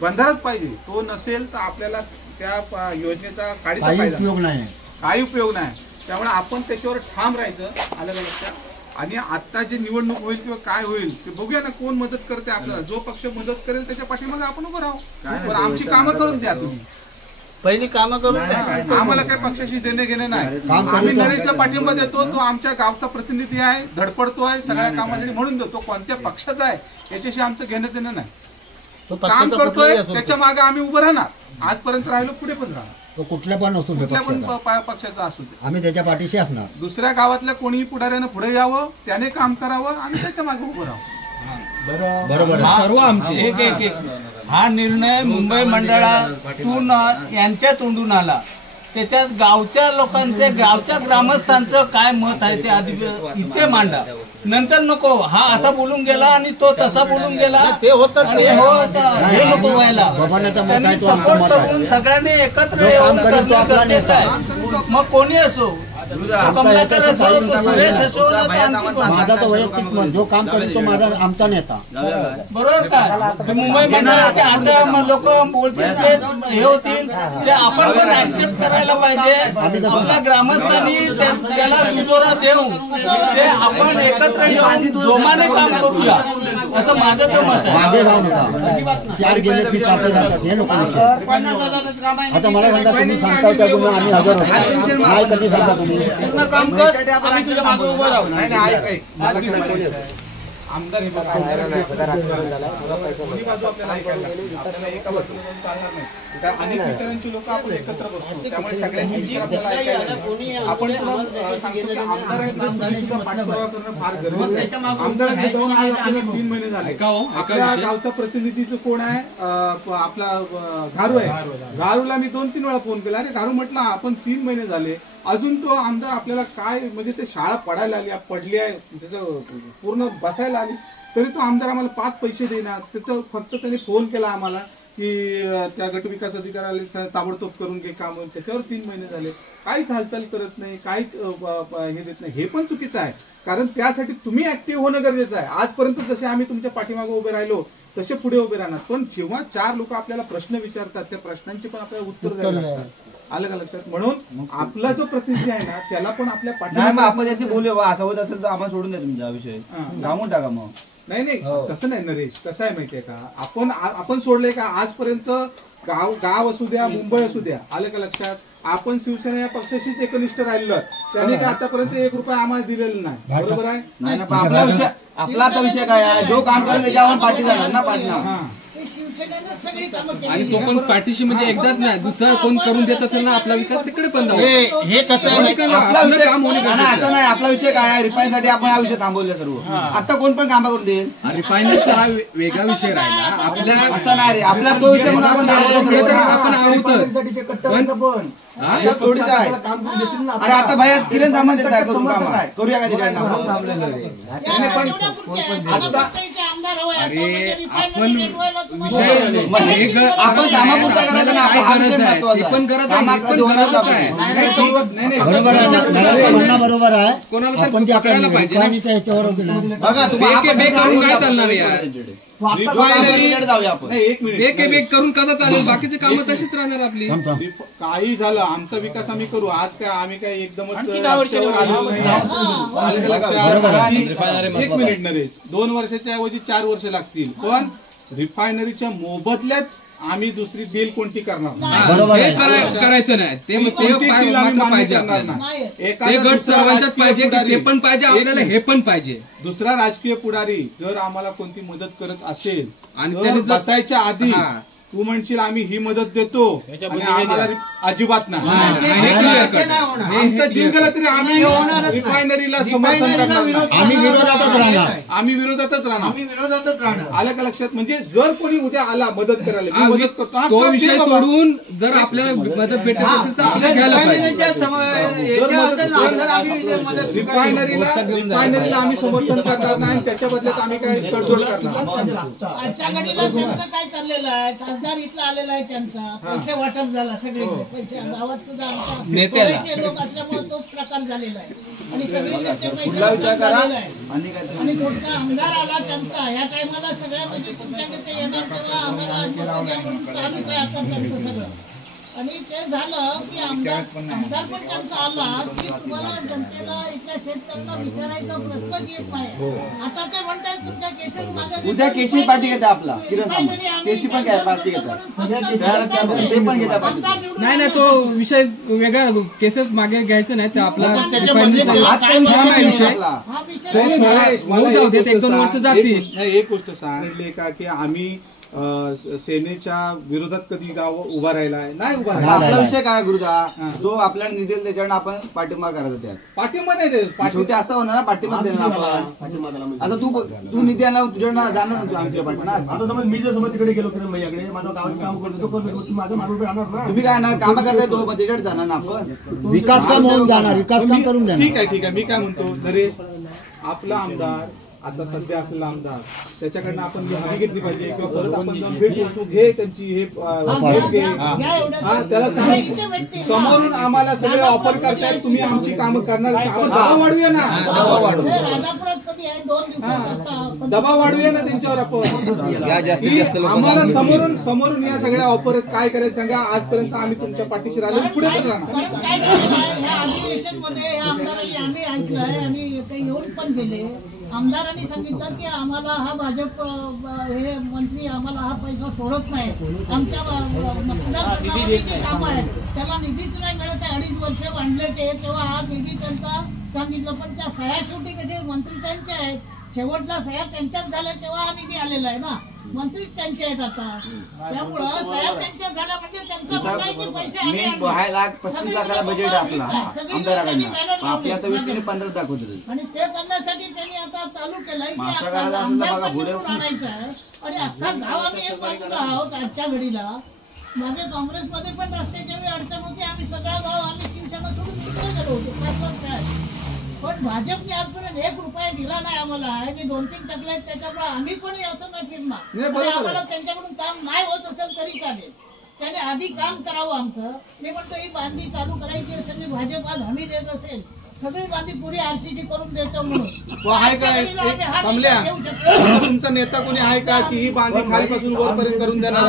बंधाराच पाहिजे. तो नसेल तर आपल्याला त्या योजनेचा काही उपयोग नाही. त्यामुळे आपण त्याच्यावर ठाम राहायचं. आलं का लक्षात? आणि आता जे निवडणूक होईल किंवा काय होईल ते बघूया ना, कोण मदत करते आपल्याला. जो पक्ष मदत करेल त्याच्या पाठीमागे आपण उभं राहू. आमची कामं करून द्या तुम्ही. पहिली कामं करून आम्हाला काही पक्षाशी देणे घेणे नाही. आम्ही नरेशला पाठिंबा देतो. तो आमच्या गावचा प्रतिनिधी आहे, धडपडतोय सगळ्या कामासाठी म्हणून देतो. कोणत्या पक्षाचा आहे याच्याशी आमचं घेणं देणं नाही. काम करतोय त्याच्या मागे आम्ही उभं राहणार. आजपर्यंत राहिलो, पुढे पण राहणार. कुठल्या पण असू पक्षाचा असू दे, आम्ही त्याच्या पाठीशी असणार. दुसऱ्या गावातल्या कोणीही पुढाऱ्यानं पुढे यावं, त्याने काम करावं आणि त्याच्या मागे उभं राहावं. बरोबर सर्व आमचे एक हा निर्णय मुंबई मंडळातून यांच्या तोंडून आला. त्याच्यात गावच्या लोकांचे गावच्या ग्रामस्थांचं काय मत आहे ते आधी इथे मांडा. नंतर नको हा असा बोलून गेला आणि तो तसा बोलून गेला ते होतं हे नको व्हायला. त्यांनी सपोर्ट करून सगळ्यांनी एकत्र येऊन करणं गरजेचं आहे. मग कोणी असो, कमलाकर असो, सुरेश असो, माझा तर वैयक्तिक मत, जो काम करेल तो माझा आमचा नेता. बरोबर का? मुंबईमध्ये आता लोक बोलतील ते हे होतील ते आपण पण ऍक्सेप्ट करायला पाहिजे. आपल्या ग्रामस्थांनी त्याला दुजोरा देऊ ते आपण एकत्र येऊन जोमाने काम करूया असं माझं तर मत आहे. मागे जाऊ नका, 4 गेले की पाठी जातात हे नको. आता मला सांगा, तुम्ही सांगता त्या तुम्ही आम्ही हजर होतो नाही, कधी सांगा तुम्ही काम कर आम्ही तुझ्या मागे उभं राहू. आमदार हे बघा, दोन्ही बाजू आपल्याला ऐकायला लागतील. आपल्याला एका बाजूला चालणार नाही, कारण अनेक विचारांची लोक आपण एकत्र बसतो, त्यामुळे सगळ्यांची विचार आपल्याला ऐकायला लागतील. आपण सांगतो की आमदारांना सुद्धा पाठपुरावा करणं फार गरजेचं आहे. आमदारांनी जाऊन आज आपल्याला 3 महिने झाले. आपल्या गावचा प्रतिनिधी जो कोण आहे, आपला घारू आहे, घारूला मी 2-3 वेळा फोन केला. अरे घारू म्हटलं, आपण 3 महिने झाले अजून तो आमदार आपल्याला काय, म्हणजे ते शाळा पडायला आली, पडली आहे, त्याचं पूर्ण बसायला आली, तरी तो आमदार आम्हाला 5 पैसे देणार. त्याचं फक्त त्यांनी फोन केला आम्हाला की त्या गटविकास अधिकाऱ्याला ताबडतोब करून घे काम. त्याच्यावर 3 महिने झाले, काहीच हालचाल करत नाही, काहीच हे देत नाही. हे पण चुकीचं आहे, कारण त्यासाठी तुम्ही ऍक्टिव्ह होणं गरजेचं आहे. आजपर्यंत जसे आम्ही तुमच्या पाठीमागे उभे राहिलो तसे पुढे उभे राहणार. पण जेव्हा 4 लोक आपल्याला प्रश्न विचारतात, त्या प्रश्नांचे पण आपल्याला उत्तर द्यायला लागतात. आलं का लक्षात? म्हणून आपला जो प्रतिनिधी आहे ना, त्याला पण आपल्या पाठीमागे आपण त्याची बोलू, असं होत असेल तर आम्हाला सोडून द्या तुमचा विषय, सांगून टाका. मग नाही तसं नाही नरेश, कसं आहे माहितीये का, आपण सोडलंय का आजपर्यंत? गाव असू द्या, मुंबई असू द्या, आलं का लक्षात? आपण शिवसेना या पक्षाशीच एकनिष्ठ राहिलो, त्याने काय आतापर्यंत 1 रुपया आम्हाला दिलेला नाही. बरोबर आहे? नाही, आपला आता विषय काय आहे, जो काम करेल त्याच्यावर पाठी जाणार ना, पाठीना. आणि तो पण पाठीशी म्हणजे एकदाच नाही, दुसरा कोण करून देत असेल ना आपला विकास तिकडे पण जाऊ. हे कसं काम होणे असं नाही. आपला विषय काय आहे, रिफायनरीसाठी आपण हा विषय थांबवला सर्व. आता कोण पण काम करून देईल. रिफायनरीचा हा वेगळा विषय राहिला आपल्या, असं नाही रे, आपला तो विषय म्हणून आपण आहोत. थोडीच आहे. अरे आता भाई किरण सामान देत आहे, करून काम करूया का तिकडे? अरे आपण विषय आपण कामापुरता करायचं ना, आपण बरोबर आहे, बरोबर आहे. कोणाला तर पकडायला पाहिजे बघा. करून काय चालणार यार? एक मिनिट, बेक करून कसं चालेल? बाकीची कामं तशीच राहणार आपली. काही झालं आमचा विकास आम्ही करू. आज काय आम्ही काय एकदमच रस्त्यावर आलेलो नाही. 1 मिनिट नरेश, 2 वर्षाच्या ऐवजी 4 वर्ष लागतील, पण रिफायनरीच्या मोबदल्यात आम्ही दुसरी डील कोणती करणार करायचं नाही. ते पाहिजे आपल्याला, ते गट सर्वांच्याच पाहिजे, ते पण पाहिजे आपल्याला, हे पण पाहिजे. दुसरा राजकीय पुढारी जर आम्हाला कोणती मदत करत असेल आणि बसायच्या आधी तू म्हणशील आम्ही ही मदत देतो आणि आम्हाला अजिबात नाही, आमचा जीव गेला तरी आम्ही रिफायनरीला समर्थन करणार, आम्ही विरोधातच राहणार, आम्ही विरोधातच राहणार. आलं का लक्षात? म्हणजे जर कोणी उद्या आला मदत करायला, मी मदत करतो, तो विषय सोडून जर आपल्याला मदत भेटत असेल तर आपल्याला घ्यायला पाहिजे. रिफायनरीला आम्ही समर्थन करणार नाही, त्याच्या बदल्यात आम्ही काय तडजोड करणार. आजच्या घडीला त्यांचं काय चाललेलं आहे, खासदार इथला आलेला आहे, त्यांचा पैसे वाटप झाला, सगळे पैसे गावात सुद्धा आमच्या लोक असल्यामुळे तोच प्रकार झालेला आहे. आणि सगळे पैसे आणि मोठा आमदार आला त्यांचा, या टायमाला सगळ्या म्हणजे तुमच्याकडे येणार तेव्हा आम्हाला चालूच आहे आता त्यांचं सगळं. आणि ते झालं की आमदार पण त्यांचा आला की तुम्हाला जनतेला इथल्या शेतकऱ्यांना विचारायचा प्रश्नच येत नाही. आता ते म्हणतात तुमच्या केसेस मागे उद्या केशरी पार्टी घेता, आपला किरण सामंत केशरी पण काय पार्टी घेतात, ते पण घेता पार्टी. नाही तो विषय वेगळा, केसेस मागे घ्यायचं नाही, ते आपला विषय जाऊ देत, 1-2 वर्ष जातील. एक गोष्ट सांगले का की आम्ही सेनेच्या विरोधात कधी गाव उभा राहिला आहे? नाही उभा आता राहिला. आपला विषय काय गुरुदा, जो आपल्याला निधी देईल त्याच्याकडनं आपण पाठिंबा करायचा त्यात. पाठिंबा नाही देत. शेवटी असं होणार ना, पाठिंबा देणार आपण. आता तू निधी आणला तुझ्याकडनं जाणार ना, तू आमच्या पाठिंबा. आता समज मी जर समज तिकडे गेलो किरण भैयाकडे, माझं गावात काम करतो, तो करतो, माझं माणूस राहणार ना. तुम्ही काय आणणार, काम करताय तो त्याच्याकडे जाणार ना आपण. विकास काम होऊन जाणार, विकास काम करून देणार. ठीक आहे. मी काय म्हणतो, नरेश आपला आमदार आता सध्या असलेला आमदार त्याच्याकडनं आपण हमी घेतली पाहिजे, किंवा परत आपण जाऊन भेट वस्तू घे त्यांची, हे भेट घे. त्याला सांग समोरून आम्हाला सगळे ऑफर करतायत, तुम्ही आमची कामं करणार, आपण दबाव वाढूया ना, दबाव वाढूया ना त्यांच्यावर आपण. आम्हाला समोरून या सगळ्या ऑफर काय करायचं सांगा. आजपर्यंत आम्ही तुमच्या पाठीशी राहिलो, पुढे पण राहणार. अधिवेशनमध्ये आमदारांनी आम्ही ऐकलंय आणि येऊन पण गेले. आमदारांनी सांगितलं की आम्हाला हा भाजप हे मंत्री आम्हाला हा पैसा सोडत नाही, आमच्या मतदारसंघामध्ये जे काम आहेत त्याला निधीच नाही मिळत आहे. 2.5 वर्ष बांधले ते, तेव्हा हा निधी त्यांचा सांगितलं. पण त्या सह्या शेवटी कसे मंत्री त्यांचे आहेत, शेवटला सह्या त्यांच्याच झाल्या तेव्हा हा निधी आलेला आहे ना, मंत्रीच त्यांचे आहेत आता. त्यामुळं सह्या त्यांच्या झाल्या म्हणजे त्यांचा म्हणायचे पैसे आले. 25 लाखाला बजेट आपला आमदाराकडनं, आपल्या आता 20-15 दाखवतो. आणि ते करण्यासाठी त्यांनी आता चालू केलंय की आणायचं आहे. आणि अख्खा गाव आम्ही एक बाजूला आहोत आजच्या घडीला. माझ्या काँग्रेसमध्ये पण रस्त्याच्या वेळी अडचण होती, आम्ही सगळा गाव आम्ही शिवसेना सोडून तिकडे गेलो होतो. पण भाजपने आजपर्यंत 1 रुपया दिला नाही आम्हाला. आणि 2-3 टकले आहेत, त्याच्यामुळे आम्ही पण असं नाही फिरणार. आम्हाला त्यांच्याकडून काम नाही होत असेल तरी चालेल, त्याने आधी काम करावं आमचं. मी म्हणतो ही बांधणी चालू करायची असेल, मी भाजप आज हमी देत असेल, सगळी बांधणी पुरी RCC करून देतो म्हणून. आहे का कमल्या, तुमचा नेता कोणी आहे का की ही बांधणी खालीपासून वरपर्यंत करून देणार?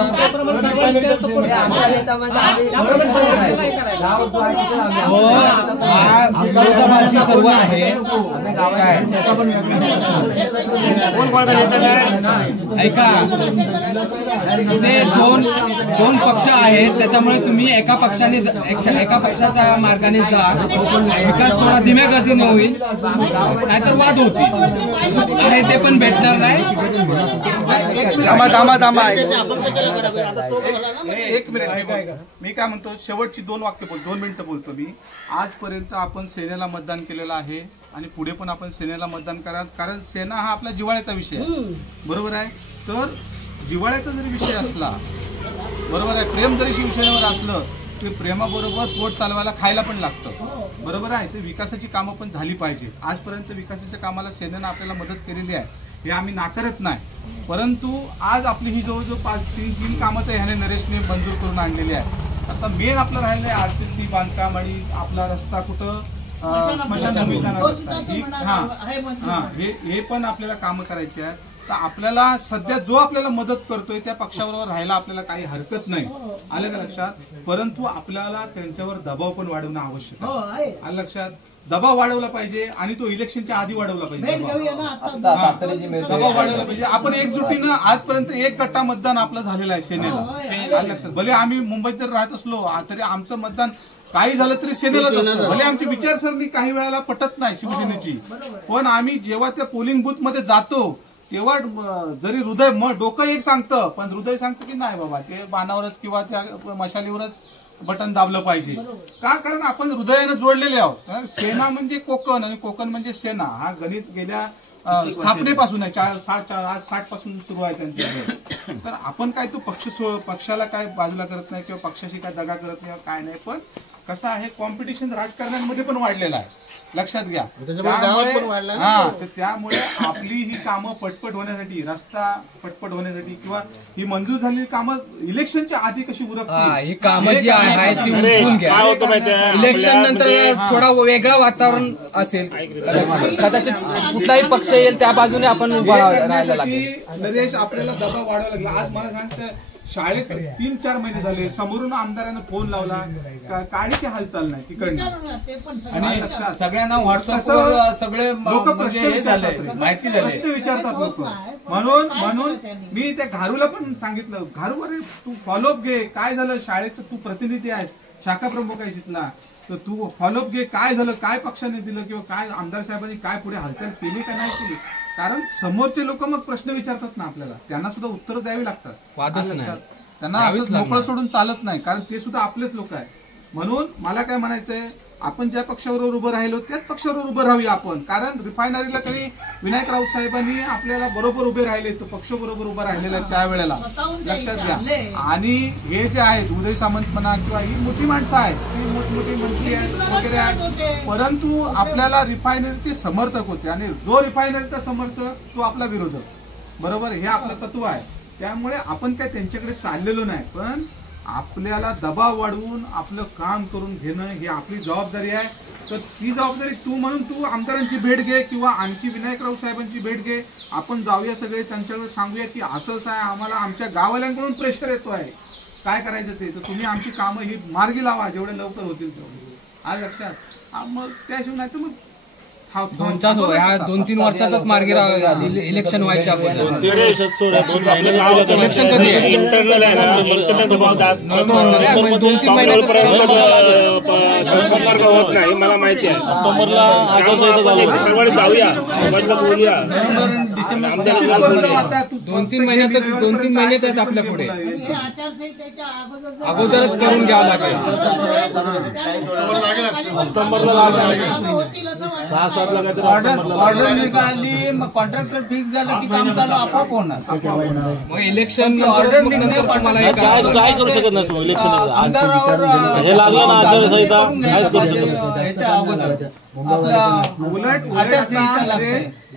सर्व आहे ऐका, इथे दोन पक्ष आहेत, त्याच्यामुळे तुम्ही एका पक्षाच्या मार्गाने जा. विकास थोडा धीम्या गतीने होईल, नाहीतर वाद होतील आणि ते पण भेटणार नाही. एक मिनिट, मी काय म्हणतो, शेवटची 2 मिनिटं बोलतो मी. आजपर्यंत आपण सेनेला मतदान केलेलं आहे आणि पुढे पण आपण सेनेला मतदान करा, कारण सेना हा आपला जिव्हाळ्याचा विषय आहे, बरोबर आहे. तर जिव्हाळ्याचा जरी विषय असला, बरोबर आहे, प्रेम जरी शिवसेनेवर असलं ते प्रेमाबरोबर पोट चालवायला खायला पण लागतं, बरोबर आहे. ते विकासाची कामं पण झाली पाहिजे. आजपर्यंत विकासाच्या कामाला सेनेनं आपल्याला मदत केलेली आहे, हे आम्ही नाकारत नाही. परंतु आज आपली ही जवळजवळ 3 कामं तर ह्याने नरेशने मंजूर करून आणलेली आहे. आता मेन आपलं राहिलं आहे RCC बांधकाम आणि आपला रस्ता कुठं स्मशानभूमीचा रस्ता, हे पण आपल्याला कामं करायची आहे. तर आपल्याला सध्या जो आपल्याला मदत करतोय त्या पक्षाबरोबर राहायला आपल्याला काही हरकत नाही, आलं का लक्षात. परंतु आपल्याला त्यांच्यावर दबाव पण वाढवणं आवश्यक आहे, आलं लक्षात. दबाव वाढवला पाहिजे आणि तो इलेक्शनच्या आधी वाढवला पाहिजे, दबाव वाढवला पाहिजे. आपण एकजुटीनं आजपर्यंत 1 गट्टा मतदान आपलं झालेलं आहे सेनेला, आलं लक्षात. भले आम्ही मुंबईत जर राहत असलो तरी आमचं मतदान काही झालं तरी सेनेलाच असतं. भले आमची विचारसरणी काही वेळाला पटत नाही शिवसेनेची, पण आम्ही जेव्हा त्या पोलिंग बूथ मध्ये जातो तेव्हा जरी हृदय डोकं एक सांगतं, पण हृदय सांगतं की नाही बाबा ते बाणावरच किंवा त्या मशालीवरच बटन दाबलं पाहिजे. का, कारण आपण हृदयानं जोडलेले आहोत. सेना म्हणजे कोकण आणि कोकण म्हणजे सेना, हा गणित गेल्या स्थापनेपासून आहे, 60 पासून सुरू आहे त्यांचं. तर आपण काय तो पक्षाला काय बाजूला करत नाही किंवा पक्षाशी काय दगा करत नाही काय नाही, पण कसं आहे कॉम्पिटिशन राजकारणामध्ये पण वाढलेलं आहे, लक्षात घ्या. तर त्यामुळे आपली ही कामं पटपट होण्यासाठी, रस्ता पटपट होण्यासाठी किंवा ही मंजूर झालेली कामं इलेक्शनच्या आधी कशी उरकतील, ही कामं जी आहेत ती उरकून घ्या. इलेक्शन नंतर थोडा वेगळं वातावरण असेल, कदाचित कुठलाही पक्ष येईल त्या बाजूने आपण उभा राहायला लागेल. नरेश, आपल्याला दबाव वाढवावा लागला. आज मला सांगतं शाळेत 3-4 महिने झाले, समोरून आमदारांना फोन लावला, काडीची हालचाल नाही तिकडनं. आणि सगळ्यांना व्हॉट्सअपवर सगळे लोक हे झाले, माहिती झाली, प्रश्न विचारतात लोक. म्हणून मी त्या घारूला पण सांगितलं, घारू अरे तू फॉलोअप घे, काय झालं शाळेत, तू प्रतिनिधी आहेस, शाखा प्रमुख आहेस इथला, तर तू फॉलोअप घे, काय झालं, काय पक्षाने दिलं किंवा काय आमदार साहेबांनी काय पुढे हालचाल केली का नाही केली. कारण समोरचे लोक मग प्रश्न विचारतात ना आपल्याला, त्यांना सुद्धा उत्तर द्यावी लागतात. वादच नाही. त्यांना असं मोकळं सोडून चालत नाही, कारण ते सुद्धा आपलेच लोक आहे. म्हणून मला काय म्हणायचंय, आपण ज्या पक्षाबरोबर उभं राहिलो त्याच पक्षाबरोबर उभं राहूया आपण. कारण रिफायनरीला तरी विनायक राऊत साहेबांनी आपल्याला बरोबर उभे राहिले, तो पक्ष बरोबर उभा राहिलेला आहे त्यावेळेला, लक्षात घ्या. आणि हे जे आहेत उदय सामंत म्हणा किंवा ही मोठी माणसं आहेत, ही मोठी मंत्री आहेत वगैरे आहेत, परंतु आपल्याला रिफायनरीचे समर्थक होते आणि जो रिफायनरीचा समर्थक तो आपला विरोधक, बरोबर, हे आपलं तत्व आहे. त्यामुळे आपण काय त्यांच्याकडे चाललेलो नाही, पण आपल्याला दबाव वाढवून आपलं काम करून घेणं ही आपली जबाबदारी आहे. तर ती जबाबदारी तू म्हणून तू आमदारांची भेट घे किंवा आणखी विनायक राऊत साहेबांची भेट घे, आपण जाऊया सगळे, त्यांच्याकडे सांगूया की असंच आहे, आम्हाला आमच्या गाववाल्यांकडून प्रेशर येतो आहे, काय करायचं ते, तर तुम्ही आमची कामं ही मार्गी लावा जेवढे लवकर होतील तेवढे. आज लक्षात, मग त्याशिवाय नाही तर मग 2-3 वर्षातच मार्गी इलेक्शन व्हायच्या अगोदर. इलेक्शन कधी आहे? 2-3 महिन्यात संपर्क होत नाही, मला माहिती आहे. सर्वांनी जाऊया, बोलूया. 2-3 महिन्यात आहेत आपल्या पुढे, अगोदरच करून घ्यावं लागेल. ऑर्डर निघाली, मग कॉन्ट्रॅक्टर फिक्स झालं की काम चालू आपोआप होणार. मग इलेक्शन नंतर तुम्हाला हे काय करू शकत नाही इलेक्शन आमदारावर हे लागलं ना आचारसंहिता, ह्याच्या अगोदर उलट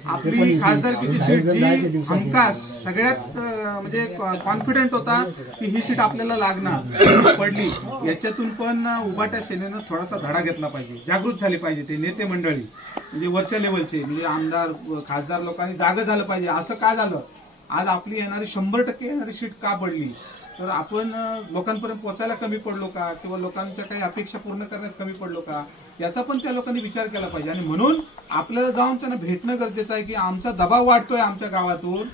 आपली खासदारकीची सीट जी हमखास सगळ्यात म्हणजे कॉन्फिडंट होता की ही सीट आपल्याला लागणार, पडली. याच्यातून पण उभाट्या सेनेनं थोडासा धडा घेतला पाहिजे, जागृत झाली पाहिजे. ते नेते मंडळी म्हणजे वरच्या लेवलचे म्हणजे आमदार खासदार लोकांनी जागं झालं पाहिजे. असं का झालं, आज आपली येणारी 100% येणारी सीट का पडली, तर आपण लोकांपर्यंत पोहोचायला कमी पडलो का, किंवा लोकांच्या काही अपेक्षा पूर्ण करण्यात कमी पडलो का, याचा पण त्या लोकांनी विचार केला पाहिजे. आणि म्हणून आपल्याला जाऊन त्यांना भेटणं गरजेचं आहे की आमचा दबाव वाढतोय आमच्या गावातून,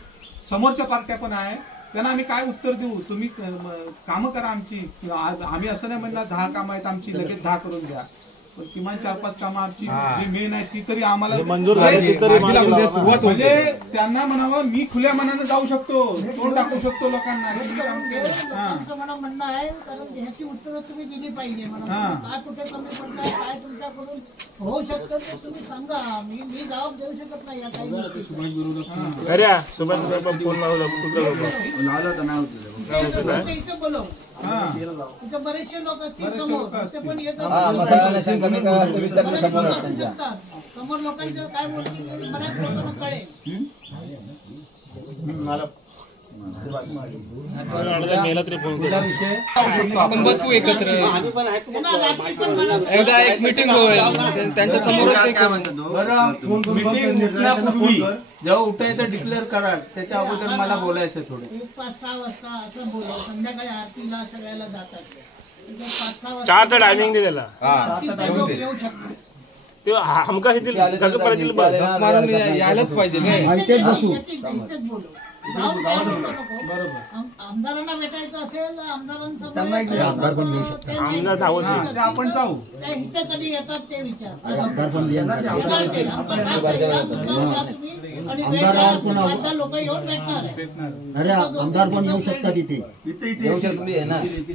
समोरच्या पार्ट्या पण आहे, त्यांना आम्ही काय उत्तर देऊ, तुम्ही कामं करा आमची. आम्ही असं नाही म्हणणार 10 कामं आहेत आमची लगेच 10 करून द्या, पण किमान 4-5 कामं आमची जी मेन आहे ती तरी आम्हाला मंजूर झाली, म्हणजे त्यांना म्हणावं मी खुल्या मनानं जाऊ शकतो, तोंड टाकू शकतो लोकांना. मला म्हणणं आहे, कारण ह्याची उत्तरं तुम्ही दिली पाहिजे. काय कुठे कमी पडताय, काय तुमच्याकडून होऊ शकतं ते तुम्ही सांगा. मी जबाब देऊ शकत नाही या काही गोष्टी. इथं बोलव, तिथं बरेचसे लोक असतील समोर, ते पण येतात समोर लोकांचं काय बोलतील बऱ्याच लोकांना कळेल. आपण बसू एकत्र, एकदा एक मीटिंग होईल त्यांच्या समोरच. मीटिंग उठण्यापूर्वी जेव्हा उठायचं डिक्लेअर कराल त्याच्या अगोदर मला बोलायचं थोडं. 5-6 वाजता असं बोलव, संध्याकाळी आरतीला सगळ्याला जातात, 5-6 वाजता 4चा टायमिंग दे त्याला, येऊ शकतो. ते हमखास येतील, मारून यायलाच पाहिजे. इथेच बोलू, आमदारांना भेटायचं असेल, आमदारांसमोर आपण जाऊ, इथे कधी येतात ते विचार. लोक येऊन भेटणार, अरे आमदार पण येऊ शकतात इथे,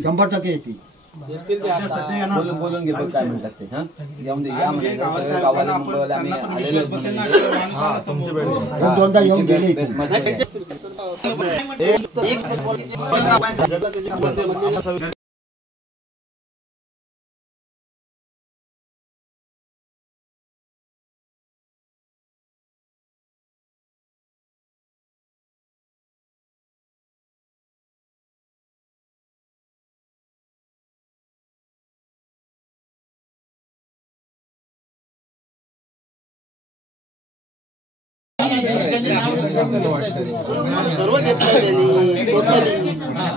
100% येते. बोलून घेतो काय म्हणतात ते. येऊन या म्हणजे गावाला आम्ही आलेलो, 2-2दा येऊन गेले. सर्व घेतलं त्यांनी.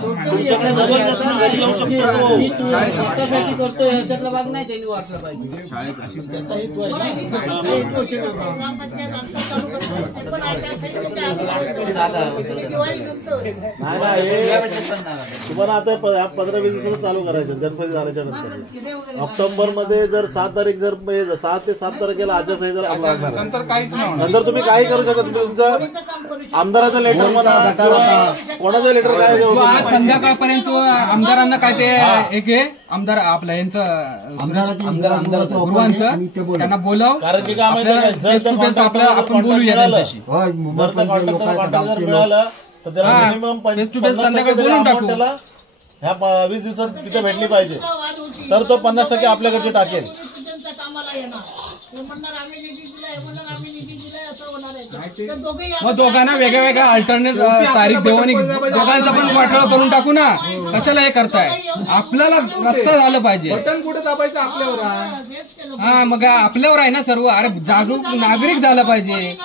तुमच्याकडे जबरदस्त घरी येऊ शकतो मी तुमच्यासाठी करतोय ह्याच्यातला भाग नाही त्यांनी वाटला पाहिजे त्याचा हेतू तुम्हाला आता 15-20 दिवसात चालू करायचं गणपती झाल्याच्या नंतर ऑक्टोबर मध्ये जर 7 तारीख जर 6 ते 7 तारखेला आचारसंहिता नंतर काहीच नाही होणार. नंतर तुम्ही काही करू शकत नाही. तुमचं आमदाराचं लेटर म्हणा कोणाचं लेटर काय आज संध्याकाळपर्यंत आमदारांना काय ते एक आहे आमदार आपल्या यांचं गुरुवांचं त्यांना बोलाव कारण की काय फेस टू फेस आपण बोलूया त्यांच्याशी फेस टू फेस संध्याकाळी बोलून टाकू ह्या 20 दिवसात तिथे भेटली पाहिजे तर तो 50% आपल्याकडचे टाकेल. मग दोघांना वेगळ्या वेगळ्या अल्टरनेट तारीख देऊ आणि दोघांचा पण वाटोळा करून टाकू ना. कशाला हे करताय? आपल्याला रस्ता झालं पाहिजे. बटन कुठे दाबायचं आपल्यावर आहे. हा मग आपल्यावर आहे ना सर्व. अरे जागरूक नागरिक झालं पाहिजे.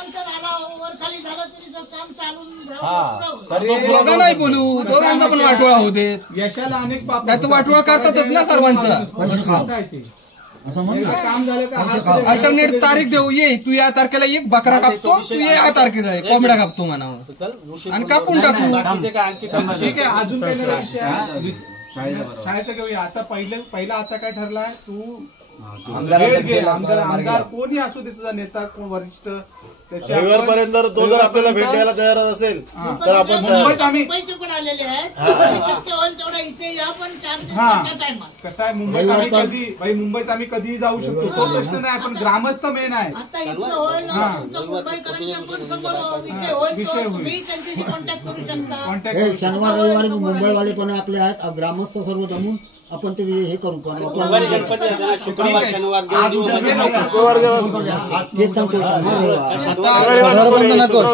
दोघांनाही बोलू दोघांचा पण वाटोळा होऊ दे. यशाला अनेक त्याचं वाटोळा करतातच ना सर्वांचं. अल्टरनेट तारीख देऊ. ये तू या तारखेला एक बकरा कापतो तू या तारखेला कोंबड्या कापतो म्हणावं आणि कापून टाकू. ठीक आहे. अजून काही शाळेचं घेऊया. आता पहिला आता काय ठरलाय तू आमदार कोणी असू दे तुझा नेता कोण वरिष्ठ रविवारपर्यंत तो जर आपल्याला भेट द्यायला तयार असेल तर आपण मुंबईचे पण आलेले आहेत. शक्य होईल तेवढा इथे या पण 4 दिवसाच्या टायमात. कसं आहे मुंबईत आम्ही कधी जाऊ शकतो तो प्रश्न नाही. पण ग्रामस्थ मेन आहे. आता इथं होईल मुंबईकरांच्या पण समोर विषय होईल तुम्ही त्यांच्याशी कॉन्टॅक्ट करू शकता. शनिवार रविवारी मुंबईवाले पण आपले आहेत ग्रामस्थ सर्व जमून आपण ते हे करू शुक्रवार शनिवार तेच सांगतो.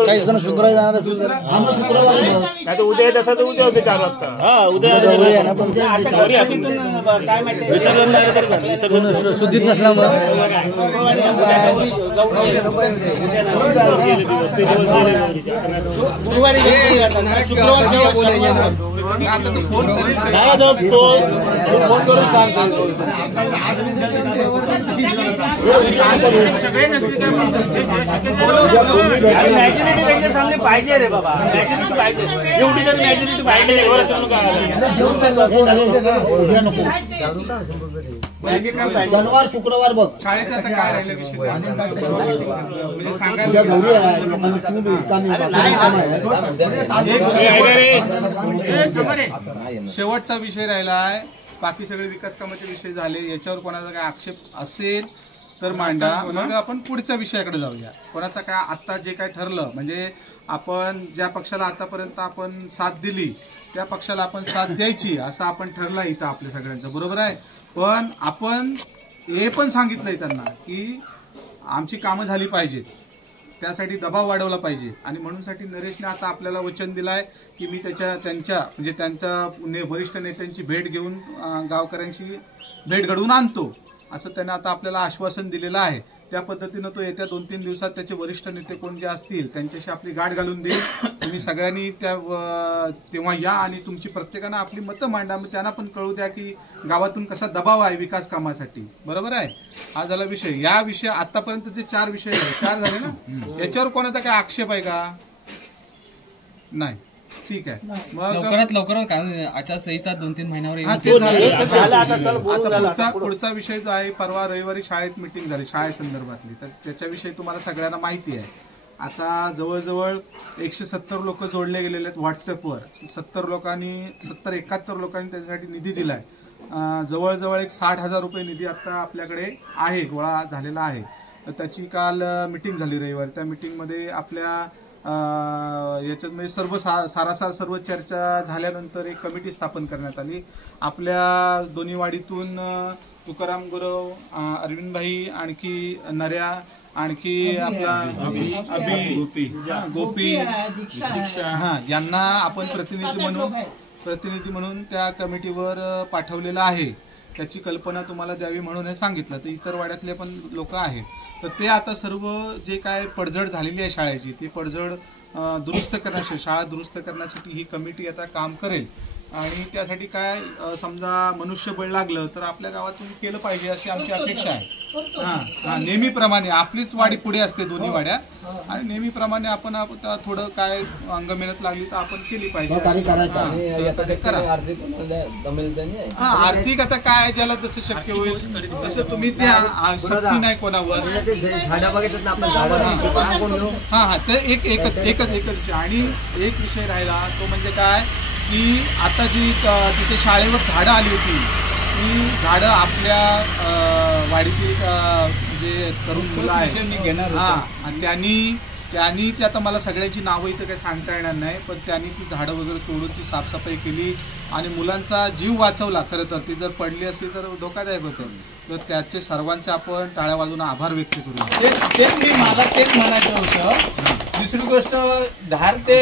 काही जण शुक्रवारी जाणार असेल तर आम्ही शुक्रवारी उद्या तसं तर उद्या होते 4 वाजता. उद्या काय माहिती शुद्धीत नसल्यामुळे गुरुवारी फोन करून सांगतो. मॅजॉरिटी त्यांच्या सामने पाहिजे रे बाबा. मॅजॉरिटी पाहिजे. एवढी तर मॅजॉरिटी पाहिजे. शनिवार शुक्रवार बघ शाळेचं आता काय राहिलं विषय म्हणजे सांगायला शेवटचा विषय राहिलाय. बाकी सगळे विकास कामाचे विषय झाले. याच्यावर कोणाचा काय आक्षेप असेल तर मांडा. मग आपण पुढच्या विषयाकडे जाऊया. कोणाचा काय आता जे काय ठरलं म्हणजे आपण ज्या पक्षाला आतापर्यंत आपण साथ दिली त्या पक्षाला आपण साथ द्यायची असं आपण ठरलं इथं आपल्या सगळ्यांचं. बरोबर आहे. पण आपण हे पण सांगितलंय त्यांना की आमची कामं झाली पाहिजेत त्यासाठी दबाव वाढवला पाहिजे. आणि म्हणूनसाठी नरेशने आता आपल्याला वचन दिलंय की मी त्यांच्या वरिष्ठ नेत्यांची भेट घेऊन गावकऱ्यांशी भेट घडवून आणतो असं त्याने आता आपल्याला आश्वासन दिलेलं आहे. त्या पद्धतीनं तो येत्या 2-3 दिवसात त्याचे वरिष्ठ नेते कोण जे असतील त्यांच्याशी आपली गाठ घालून देईल. तुम्ही सगळ्यांनी तेव्हा या आणि तुमची प्रत्येकानं आपली मतं मांडा. मग त्यांना पण कळू द्या की गावातून कसा दबाव आहे विकास कामासाठी. बरोबर आहे. हा झाला विषय. या विषय आतापर्यंत जे 4 विषय 4 झाले ना याच्यावर कोणाचा काय आक्षेप आहे का? नाही. ठीक आहे. मग लवकरात आचारसंहिता 2-3 महिन्यावर पुढचा विषय जो आहे परवा रविवारी शाळेत मिटिंग झाली शाळेसंदर्भातली. तर त्याच्याविषयी तुम्हाला सगळ्यांना माहिती आहे. आता जवळजवळ 170 लोक जोडले गेलेले आहेत व्हॉट्सअपवर. 71 लोकांनी त्याच्यासाठी निधी दिलाय. जवळजवळ एक 60,000 रुपये निधी आता आपल्याकडे आहे गोळा झालेला आहे. तर त्याची काल मिटिंग झाली रविवारी. त्या मिटिंगमध्ये आपल्या याच्यात म्हणजे सारासार सर्व चर्चा झाल्यानंतर एक कमिटी स्थापन करण्यात आली. आपल्या दोन्ही वाडीतून तुकाराम गुरव, अरविंदभाई, आणखी नऱ्या, आणखी आपला गोपी यांना आपण प्रतिनिधी म्हणून त्या कमिटीवर पाठवलेलं आहे. त्याची कल्पना तुम्हाला द्यावी म्हणून हे सांगितलं. तर इतर वाड्यातले पण लोक आहेत. तर ते आता सर्व जे काय पडझड झालेली आहे शाळेची ती पडझड दुरुस्त करण्यासाठी शाळा दुरुस्त करण्यासाठी ही कमिटी आता काम करेल. आणि त्यासाठी काय समजा मनुष्यबळ लागलं तर आपल्या गावातून केलं पाहिजे अशी आमची अपेक्षा आहे. नेहमीप्रमाणे आपलीच वाडी पुढे असते दोन्ही वाड्या आणि नेहमीप्रमाणे आपण थोडं काय अंग मेहनत लागली तर आपण केली पाहिजे. आर्थिक आता काय ज्याला जसं शक्य होईल तसं तुम्ही द्या, सक्ती नाही कोणावर. तर एकच आणि एक विषय राहिला तो म्हणजे काय की आता जी तिथे शाळेवर झाडं आली होती ती झाडं आपल्या वाडीतील जे तरुण मुलं आहेत घेणार आणि त्यांनी ते आता मला सगळ्यांची नावं इथं काही सांगता येणार नाही पण त्यांनी ती झाडं वगैरे तोडून ती साफसफाई केली आणि मुलांचा जीव वाचवला. खरं तर ती जर पडली असली तर धोकादायक होतं. तर त्याचे सर्वांचे आपण टाळ्या वाजवून आभार व्यक्त करू. मला तेच म्हणायचं होतं. दुसरी गोष्ट धार ते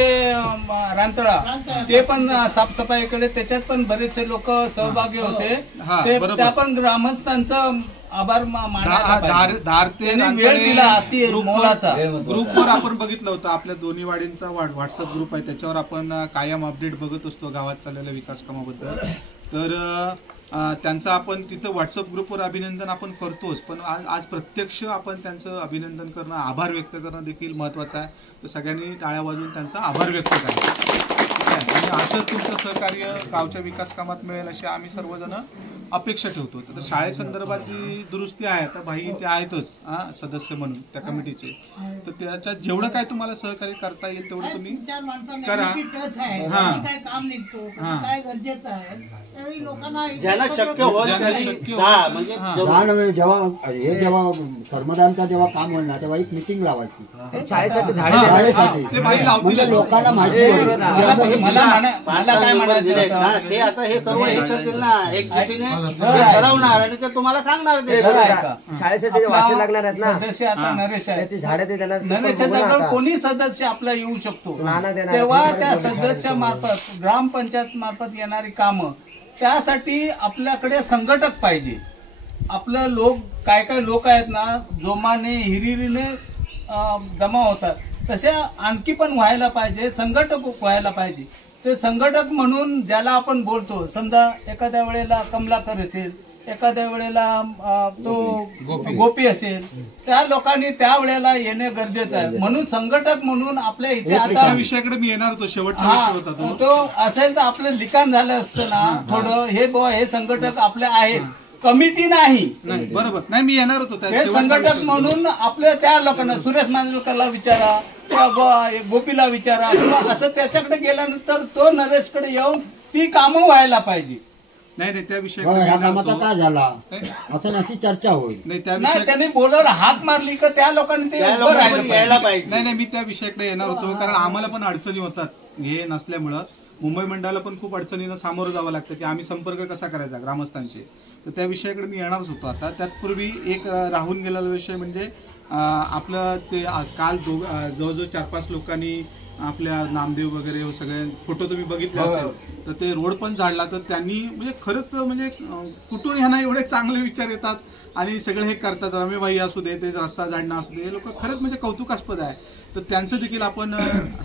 रांतळा ते पण साफसफाईकडे त्याच्यात पण बरेचसे लोक सहभागी होते. त्या पण ग्रामस्थांचं आभार धार ते वेळ दिला ग्रुपवर आपण बघितलं होतं. आपल्या दोन्ही वाडींचा व्हॉट्सअप ग्रुप आहे त्याच्यावर आपण कायम अपडेट बघत असतो गावात चाललेल्या विकास कामाबद्दल. तर त्यांचं आपण तिथं व्हॉट्सअप ग्रुपवर अभिनंदन आपण करतोच पण आज प्रत्यक्ष आपण त्यांचं अभिनंदन करणं आभार व्यक्त करणं देखील महत्वाचं आहे. तर सगळ्यांनी टाळ्या वाजवून त्यांचा आभार व्यक्त करा आणि असं तुमचं सहकार्य गावच्या विकास कामात मिळेल अशी आम्ही सर्वजण अपेक्षा ठेवतो. तर शाळेसंदर्भात जी दुरुस्ती आहे आता भाई ते आहेतच सदस्य म्हणून त्या कमिटीचे. तर त्याच्यात जेवढं काय तुम्हाला सहकार्य करता येईल तेवढं तुम्ही करा. काय काम निघतो काय गरजेचं आहे लोकांना ज्याला शक्य होत म्हणजे जेव्हा कर्मदानचा जेव्हा काम होईल ना तेव्हा एक मिटिंग लावायची शाळेसाठी म्हणजे लोकांना माहिती. मला काय म्हणायचं ते आता हे सर्व हे करतील ना एकजुटीने ठरवणार आणि ते तुम्हाला सांगणार. ते शाळेसाठी वाचे लागणार आहेत ना सदस्य. आता नरेश आहे झाडे नरेशच्या कोणी सदस्य आपला येऊ शकतो तेव्हा त्या सदस्यामार्फत ग्रामपंचायत मार्फत येणारी कामं त्यासाठी आपल्याकडे संघटक पाहिजे. आपलं लोक काय लोक आहेत ना जोमाने हिरिरीने जमा होतात तसे आणखी पण व्हायला पाहिजे. संघटक व्हायला पाहिजे. ते संघटक म्हणून ज्याला आपण बोलतो समजा एखाद्या वेळेला कमलाकर असेल एखाद्या वेळेला तो गोपी असेल त्या लोकांनी त्या वेळेला येणे गरजेचं आहे. म्हणून संघटक म्हणून आपल्या इथे आता विषयाकडे मी येणार होतो शेवटचा तो असेल तर आपलं लिखाण झालं असतं ना थोडं हे संघटक आपले आहेत कमिटी नाही बरोबर नाही मी येणार होतो. हे संघटक म्हणून आपल्या त्या लोकांना सुरेश मांजरेकरला विचारा किंवा गोपीला विचारा किंवा असं त्याच्याकडे गेल्यानंतर तो नरेशकडे येऊन ती कामं व्हायला पाहिजे. नाही त्या विषयाकडे काय झाला असं अशी चर्चा होईल. नाही त्यांनी बोलवलं हाक मारली का त्या लोकांनी ते यायला पाहिजे. नाही मी त्या विषयाकडे येणार होतो कारण आम्हाला पण अडचणी होतात हे नसल्यामुळं मुंबई मंडळाला पण खूप अडचणीनं सामोरं जावं लागतं की आम्ही संपर्क कसा करायचा ग्रामस्थांशी. तर त्या विषयाकडे मी येणारच होतो. आता त्यातपूर्वी एक राहून गेलेला विषय म्हणजे आपलं ते काल जवळजवळ 4-5 लोकांनी आपल्या नामदेव वगैरे सगळे फोटो तुम्ही बघितले असेल तर ते रोड पण झाडला. तर त्यांनी म्हणजे खरंच म्हणजे कुठून ह्यांना एवढे चांगले विचार येतात आणि सगळे हे करतात. रमेभाई असू दे ते रस्ता झाडणं असू दे हे लोक खरंच म्हणजे कौतुकास्पद आहे. तर त्यांचं देखील आपण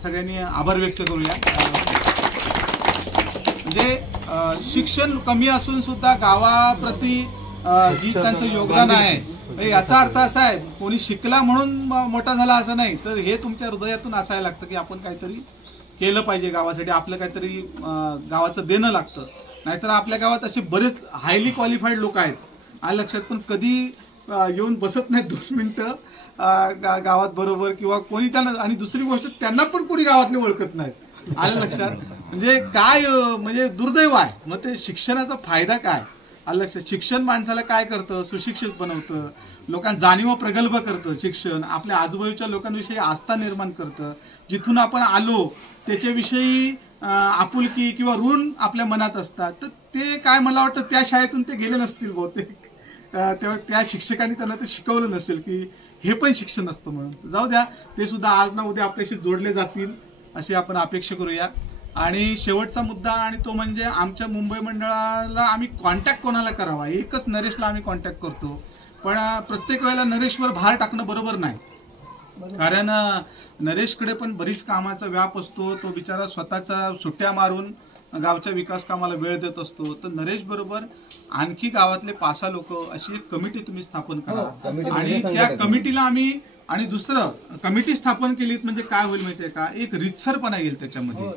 सगळ्यांनी आभार व्यक्त करूया. म्हणजे शिक्षण कमी असून सुद्धा गावाप्रती जी त्यांचं योगदान आहे याचा अर्थ असा आहे कोणी शिकला म्हणून मोठा झाला असं नाही तर हे तुमच्या हृदयातून असायला लागतं की आपण काहीतरी केलं पाहिजे गावासाठी आपलं काहीतरी गावाचं देणं लागतं. नाहीतर आपल्या गावात असे बरेच हायली क्वालिफाईड लोक आहेत आणि लक्षात पण कधी येऊन बसत नाहीत 2 मिनिटं गावात बरोबर किंवा कोणी त्यांना. आणि दुसरी गोष्ट त्यांना पण कोणी गावातले ओळखत नाहीत आलं लक्षात. म्हणजे काय म्हणजे दुर्दैव आहे. मग ते शिक्षणाचा फायदा काय आलं लक्षात. शिक्षण माणसाला काय करतं सुशिक्षित बनवतं लोकांना जाणीव प्रगल्भ करतं. शिक्षण आपल्या आजूबाजूच्या लोकांविषयी आस्था निर्माण करतं. जिथून आपण आलो त्याच्याविषयी आपुलकी किंवा ऋण आपल्या मनात असतात. तर ते काय मला वाटतं त्या शाळेतून ते गेले नसतील बहुतेक तेव्हा त्या शिक्षकांनी त्यांना ते शिकवलं नसेल की हे पण शिक्षण असतं म्हणून. जाऊ द्या ते सुद्धा आज ना उद्या आपल्याशी जोडले जातील अशी आपण अपेक्षा करूया. आणि शेवटचा मुद्दा आणि तो म्हणजे आमच्या मुंबई मंडळाला आम्ही कॉन्टॅक्ट कोणाला करावा. एकच नरेशला आम्ही कॉन्टॅक्ट करतो पण प्रत्येक वेळेला नरेशवर भार टाकणं बरोबर नाही. कारण नरेशकडे पण बरीच कामाचा व्याप असतो. तो बिचारा स्वतःचा सुट्ट्या मारून गावच्या विकास कामाला वेळ देत असतो, तर नरेश बरोबर आणखी गावातले 5 लोक अशी एक कमिटी तुम्ही स्थापन करा आणि त्या कमिटीला आम्ही आणि दुसरं कमिटी स्थापन केली म्हणजे काय होईल माहितीये का, एक रितसरपणा येईल त्याच्यामध्ये.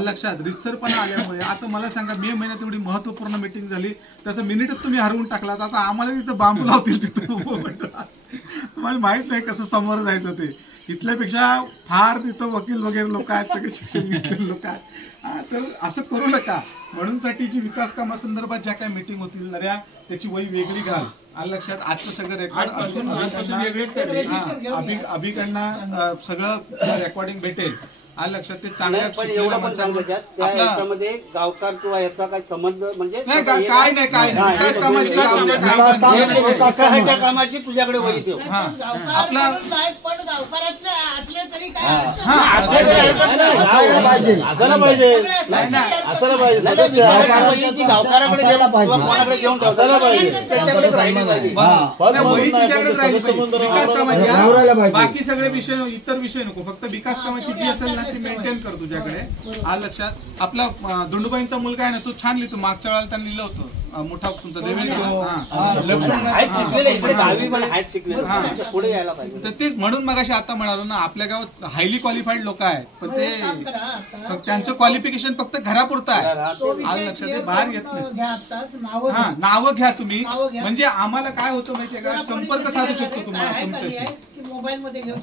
लक्षात रितसरपणा आल्यामुळे आता मला सांगा मे महिन्यात एवढी महत्वपूर्ण मिटिंग झाली, त्याचं मिनिटच तुम्ही हरवून टाकलात. आता आम्हाला तिथं बांबू लावतील तिथं तुम्हाला माहित नाही कसं समोर जायचं ते. इथल्यापेक्षा फार तिथं वकील वगैरे लोक आहेत, सगळे शिक्षण घेतलेले लोक आहेत. तर असं करू नका. म्हणूनसाठी जी विकास कामासंदर्भात ज्या काही मिटिंग होतील नऱ्या त्याची वही वेगळी घाल. लक्षात आजचं सगळं रेकॉर्ड अभिकडनं सगळं रेकॉर्डिंग भेटेल. लक्षात ते चांगल्या पण एवढं पण सांगू याच्यामध्ये गावकार किंवा याचा काही संबंध म्हणजे काय नाही कामाची तुझ्याकडे वही ठेव. आपला असायला पाहिजे गावकाराकडे घेऊन असायला पाहिजे त्याच्याकडेच राहिली पाहिजे. विकास कामाची बाकी सगळे विषय इतर विषय नको, फक्त विकास कामाची जी असेल ना ती मेंटेन कर तुझ्याकडे. लक्षात. आपला धोंडूबाईंचा मुलगा आहे ना तो छान लिहितो. मागच्या वेळेला त्यांनी लिहिलं होतं मोठा तुमचा पुढे यायला पाहिजे. तर ते म्हणून मगाशी आता म्हणालो ना आपल्या गावात हायली क्वालिफाईड लोक आहेत, पण ते त्यांचं क्वालिफिकेशन फक्त घरापुरतं आहे. लक्षात बाहेर येत नाही. नावं घ्या तुम्ही, म्हणजे आम्हाला काय होतं माहितीये का, संपर्क साधू शकतो तुम्हाला तुमच्याशी.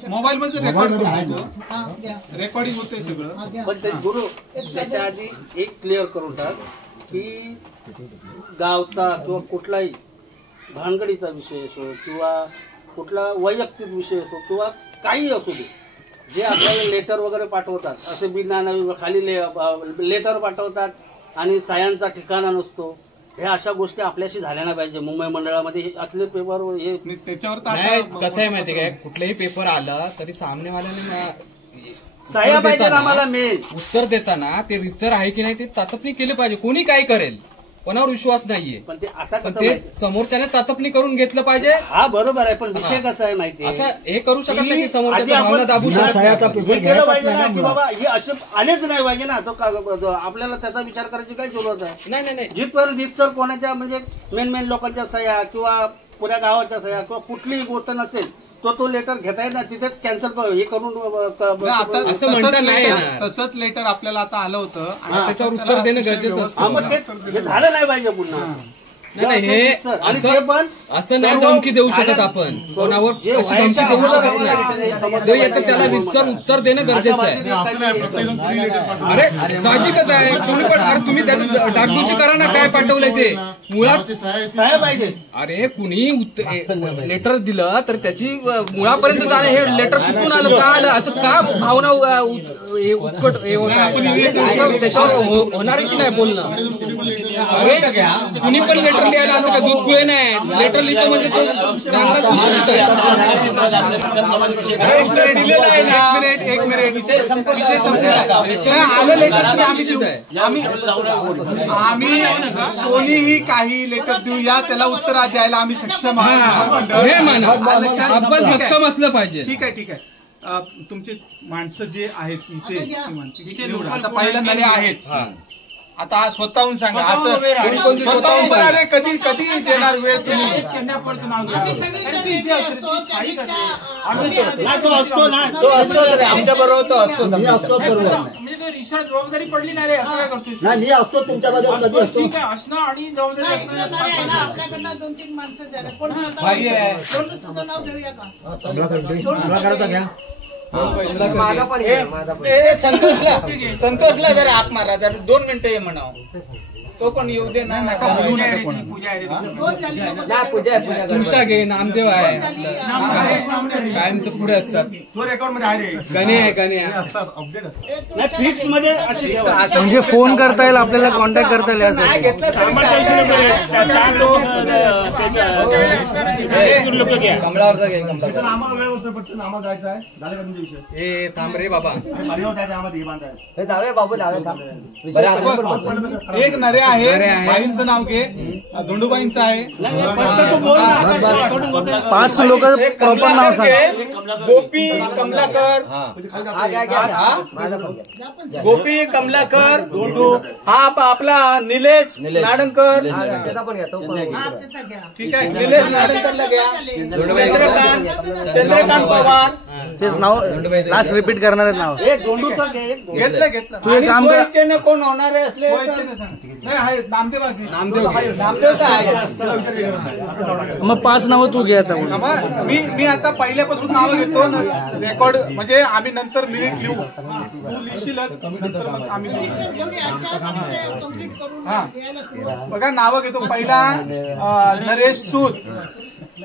मोबाईलमध्ये रेकॉर्डिंग होते सगळं. पण ते गुरु त्याच्या आधी एक क्लिअर करून टाक की गावचा किंवा कुठलाही भानगडीचा विषय असो किंवा कुठला वैयक्तिक विषय असो किंवा काही असू दे, जे आपल्याला लेटर वगैरे पाठवतात असे बिना खाली लेटर पाठवतात आणि सायांचा ठिकाणा नसतो, हे अशा गोष्टी आपल्याशी झाल्या नाही पाहिजे. मुंबई मंडळामध्ये असले पेपर हे त्याच्यावर कसं आहे माहिती काय, कुठलंही पेपर आलं तरी सामनेवाल्याने साया पाहिजे आम्हाला मेन उत्तर देताना ते रिसर आहे की नाही ते चाचपणी केली पाहिजे. कोणी काय करेल कोणावर विश्वास नाहीये, पण ते आता ते समोरच्याने चाचपणी करून घेतलं पाहिजे. हा बरोबर आहे, पण विषय कसा आहे माहितीये, असं हे करू शकत नाही की समोरच्या भावना दाबू शकत हे केलं पाहिजे ना की बाबा हे असे आलेच नाही पाहिजे ना. तो आपल्याला त्याचा विचार करायची काय जरूरत आहे. नाही जिथपर्यंत रितसर कोणाच्या म्हणजे मेन लोकांच्या सह्या किंवा पुऱ्या गावाच्या सह्या किंवा कुठलीही गोष्ट नसेल तो लेटर घेता येत ना, तिथे कॅन्सल हे करून असं म्हणता नाही. तसंच लेटर आपल्याला आता आलं होतं त्याच्यावर उत्तर देणं गरजेचं असतं. मग ते झालं नाही पाहिजे पुन्हा. नाही हे आणि ते पण असं नाही धमकी देऊ शकत आपण, कोणावर धमकी देऊ शकत नाही. येतं त्याला रितसर उत्तर देणं गरजेचं आहे. अरे साहजिकच आहे. तुम्ही पण अरे तुम्ही त्याचं डागडुजी करा ना, काय पाठवलंय ते मुळात पाहिजे. अरे कुणी लेटर दिलं तर त्याची मुळापर्यंत जाणे, हे लेटर कुठून आलं का आलं असं का भावना उत्कट त्याच्यावर होणार आहे की नाही बोलणं. अरे कुणी पण लेटर लिहायला असं का दूध गुळे नाही, लेटर लिहितो म्हणजे तो चांगलाच विषय आम्ही कोणीही काही लेटर देऊया त्याला उत्तर द्यायला आम्ही सक्षम आहोत. हे माना आपण सक्षम असलं पाहिजे. ठीक आहे. तुमचे माणसं जे आहेत इथे आता पहिल्या नरे आहेत. आता स्वतःहून सांगा, असं स्वतःहून कधी देणार वेळ तुम्ही. तो असतो ना, तो असतो आमच्या बरोबर, तो असतो जबाबदारी पडली नाही रे, असं काय करतोय. मी असतो तुमच्या बरोबर, कधी असतो ठीक आहे असणं आणि जबाबदारी आपल्याकडनं 2-3 माणसं द्या. कोण नाव देऊया का? संतोषला जरा हात मारा, जरा 2 मिनिटं ये म्हणावं. तो पण येऊ दे ना. तुळशा घे, नामदेव आहे, कायमचं पुढे असतात. गणे नाही फिक्स मध्ये म्हणजे फोन करता येईल आपल्याला, कॉन्टॅक्ट करता येईल यासाठी. कमळावरचा घे. आम्हाला वेळ होतो, पण आम्हाला जायचं आहे. झालं का तुमचे हे थांब रे बाबा. एक नरे आहे, बाईंचं नाव घे, धोंडूबाईंचं आहे. 5 लोक प्रॉपर नाव सांग. गोपी कमलाकर, गोपी कमलाकर, हा आपला निलेश नाडणकर, ठीक आहे, निलेश नाडणकरला घ्या. चंद्रकांत पवार, तेच नाव लास्ट रिपीट करणार आहेत नाव. घेतलं. तू एक काम कर. कोण होणारे असले नामदेवचा आहे. मग 5 नावं तू घे आता. मी आता पहिल्यापासून नावं घेतो. रेकॉर्ड म्हणजे आम्ही नंतर मिनिट लिहू. तू लिहिशीलच नंतर मग आम्ही बघा नावं घेतो. पहिला नरेश सूद,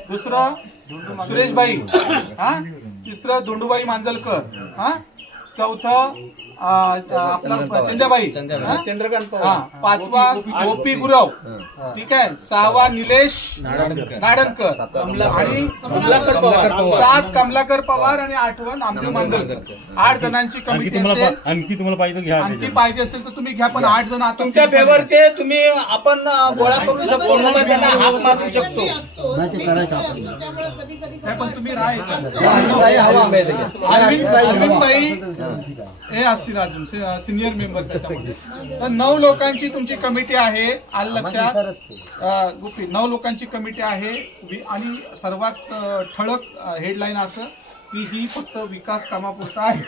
दुसरं सुरेशबाई, तिसरं धोंडूबाई मांजलकर, चौथं आपला चंद्रबाई, चंद्रकांत पवार, पाचवा गोपी गुरव, ठीक आहे, सहावा निलेश नाडणकर आणि कमलाकर पवार, 7 कमलाकर पवार आणि 8वा नामदेव मांजलकर. 8 जणांची कमिटी असेल. आणखी तुम्हाला पाहिजे घ्या, आणखी पाहिजे असेल तर तुम्ही घ्या, पण 8 जण आता तुमच्या फेवरचे तुम्ही आपण गोळा करू शकतो, त्यांना हाक मारू शकतो. पण तुम्ही अरविंदबाई हे असतील अजून सिनियर मेंबर त्याच्यामध्ये. तर 9 लोकांची तुमची कमिटी आहे. आलं लक्षात गुपी. 9 लोकांची कमिटी आहे. आणि सर्वात ठळक हेडलाईन असं की ही फक्त विकास कामापुरता आहे.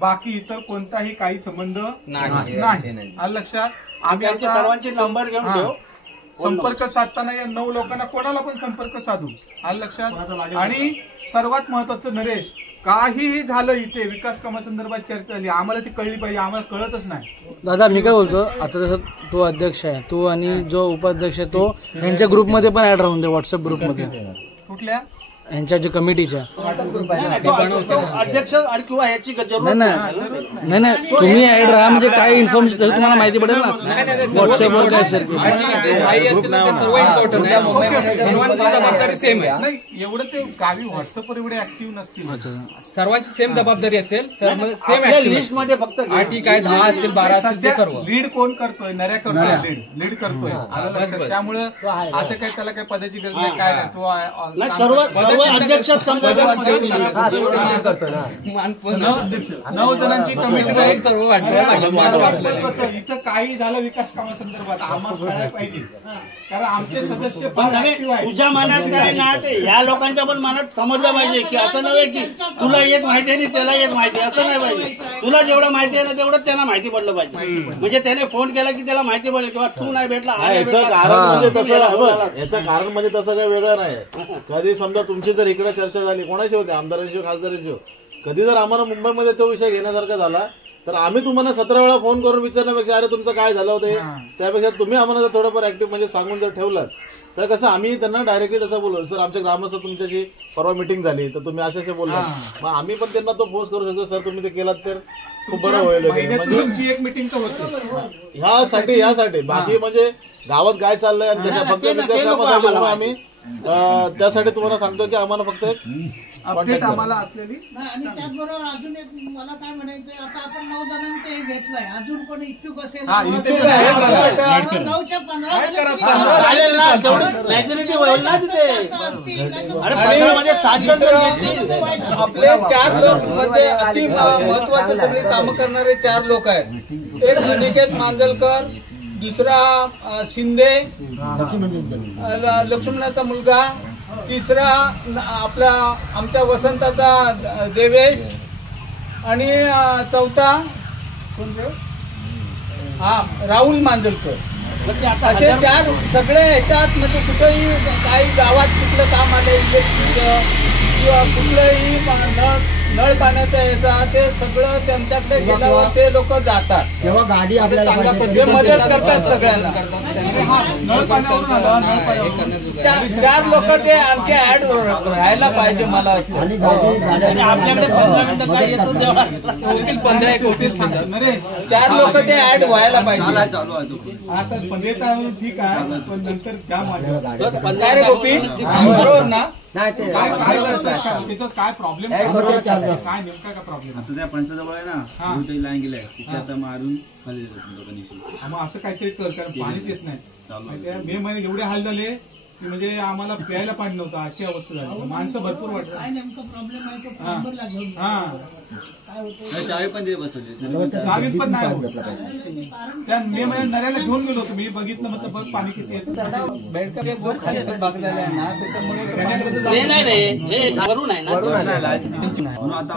बाकी इतर कोणताही काही संबंध नाही. आलं लक्षात. आम्ही आता सर्वांचे नंबर घेऊन ठेवू. संपर्क साधताना या 9 लोकांना कोणाला पण संपर्क साधू. आलं लक्षात. आणि सर्वात महत्वाचं नरेश, काहीही झालं इथे विकास कामासंदर्भात चर्चा झाली, आम्हाला ती कळली पाहिजे. आम्हाला कळतच नाही. दादा मी काय बोलतो, आता जसं तो अध्यक्ष आहे, तू आणि जो उपाध्यक्ष आहे तो यांच्या ग्रुपमध्ये पण ऍड राहून दे. व्हॉट्सअप ग्रुपमध्ये. कुठल्या यांच्या जे कमिटीच्या अध्यक्ष किंवा याची नाही तुम्ही ऍड राहा. म्हणजे काय इन्फॉर्मेशन तसं तुम्हाला माहिती पडेल ना व्हॉट्सअपवर काय असेल. जबाबदारी सेम आहे. नाही एवढं ते गावी व्हॉट्सअपवर एवढे ऍक्टिव्ह नसतील. सर्वांची सेम जबाबदारी असेल. सेम लिस्ट मध्ये फक्त 8 काय 10 असतील 12 असतील ते सर्व. लीड कोण करतोय? नऱ्या करतोय. लीड करतोय. त्यामुळे असं काही त्याला काही पदाची गरज नाही. काय नाही तो सर्व अध्यक्ष 9 जणांची कमिटी आहे. इथं काही झालं विकास कामासंदर्भात आम्हाला कळायला पाहिजे, कारण आमचे सदस्य तुझ्या मनात काय ना ते ह्या लोकांच्या पण मनात समजलं पाहिजे की असं नव्हे की तुला एक माहिती आहे त्याला एक माहिती आहे, असं नाही पाहिजे. तुला जेवढं माहिती आहे ना तेवढं त्याला माहिती पडलं पाहिजे. म्हणजे त्याने फोन केला की त्याला माहिती पडेल किंवा तू नाही भेटला. याचं कारण म्हणजे तसं काही वेगळं नाही. कधी समजा तुमची जर इकडे चर्चा झाली कोणाशी होते, आमदारांशी खासदारांशी, कधी जर आम्हाला मुंबईमध्ये तो विषय घेण्यासारखा झाला तर आम्ही तुम्हाला 17 वेळा फोन करून विचारण्यापेक्षा अरे तुमचं काय झालं होतं, त्यापेक्षा तुम्ही आम्हाला जर थोडंफार ऍक्टिव्ह म्हणजे सांगून जर ठेवलात तर कसं आम्ही त्यांना डायरेक्टली तसं बोलू. सर आमच्या ग्रामस्थ तुमच्याशी परवा मिटिंग झाली तर तुम्ही असे बोलला, मग आम्ही पण त्यांना तो फोर्स करू शकतो. सर तुम्ही ते केलात तर खूप बरं होईल. म्हणजे एक मिटिंग तर होती ह्यासाठी बाकी म्हणजे गावात काय चाललंय आणि त्याच्या फक्त आम्ही त्यासाठी तुम्हाला सांगतो की आम्हाला फक्त एक अपडेट आम्हाला असलेली. आणि त्याचबरोबर अजून एक मला काय म्हणायचं, आता आपण 9 जणांचं हे घेतलंय, अजून कोणी इच्छुक असेल 9च्या 15 आपले 4 लोक म्हणजे अति महत्वाचे सगळी कामं करणारे 4 लोक आहेत. एक अनिकेत मांजलकर, दुसरा शिंदे लक्ष्मणाचा मुलगा, तिसरा आपला आमच्या वसंताचा देवेश आणि चौथा राहुल मांजलकर. असे 4 सगळे ह्याच्यात म्हणजे कुठेही काही गावात कुठलं काम आलं इलेक्ट्रिक किंवा कुठलंही नळ पाण्याचा याचा ते सगळं त्यांच्याकडे गेल्यावर ते लोक जातात. तेव्हा गाडी आपल्याला मदत करतात सगळ्यांना. 4 लोक ते आणखी ऍड राहायला पाहिजे मला असं. आणि आमच्याकडे 15 मिनिटं काय येतो नरेश 4 लोक ते ऍड व्हायला पाहिजे. चालू आहे तो. आता 15 ठीक आहे, पण नंतर त्या माझ्या काय रे गोपी बरोबर ना? काय करतात त्याचा काय प्रॉब्लेम काय नेमका काय प्रॉब्लेम? आता त्या पंचाजवळ आहे ना, मोठी लाईन गेलाय तिथे आता मारून खाली देतात. मग असं काहीतरी कर, कारण पाणीच येत नाही. मे महिन्यात एवढे हाल झाले की म्हणजे आम्हाला प्यायला पाणी नव्हतं, अशी अवस्था झाली. माणसं भरपूर वाटत. काय नेमका प्रॉब्लेम आहे तो प्लंबरला घेऊन काय होतं चावी पण दे बसवली, चावी पण नाही होत. त्या मे महिन्यात नऱ्याला घेऊन गेलो होतो मी, बघितलं म्हटलं बघ पाणी किती येतं. बेडकर एक जो खाली असं भाग झाला आहे ना, त्याच्यामुळे हे नाही रे, हे वरून आहे ना. म्हणून आता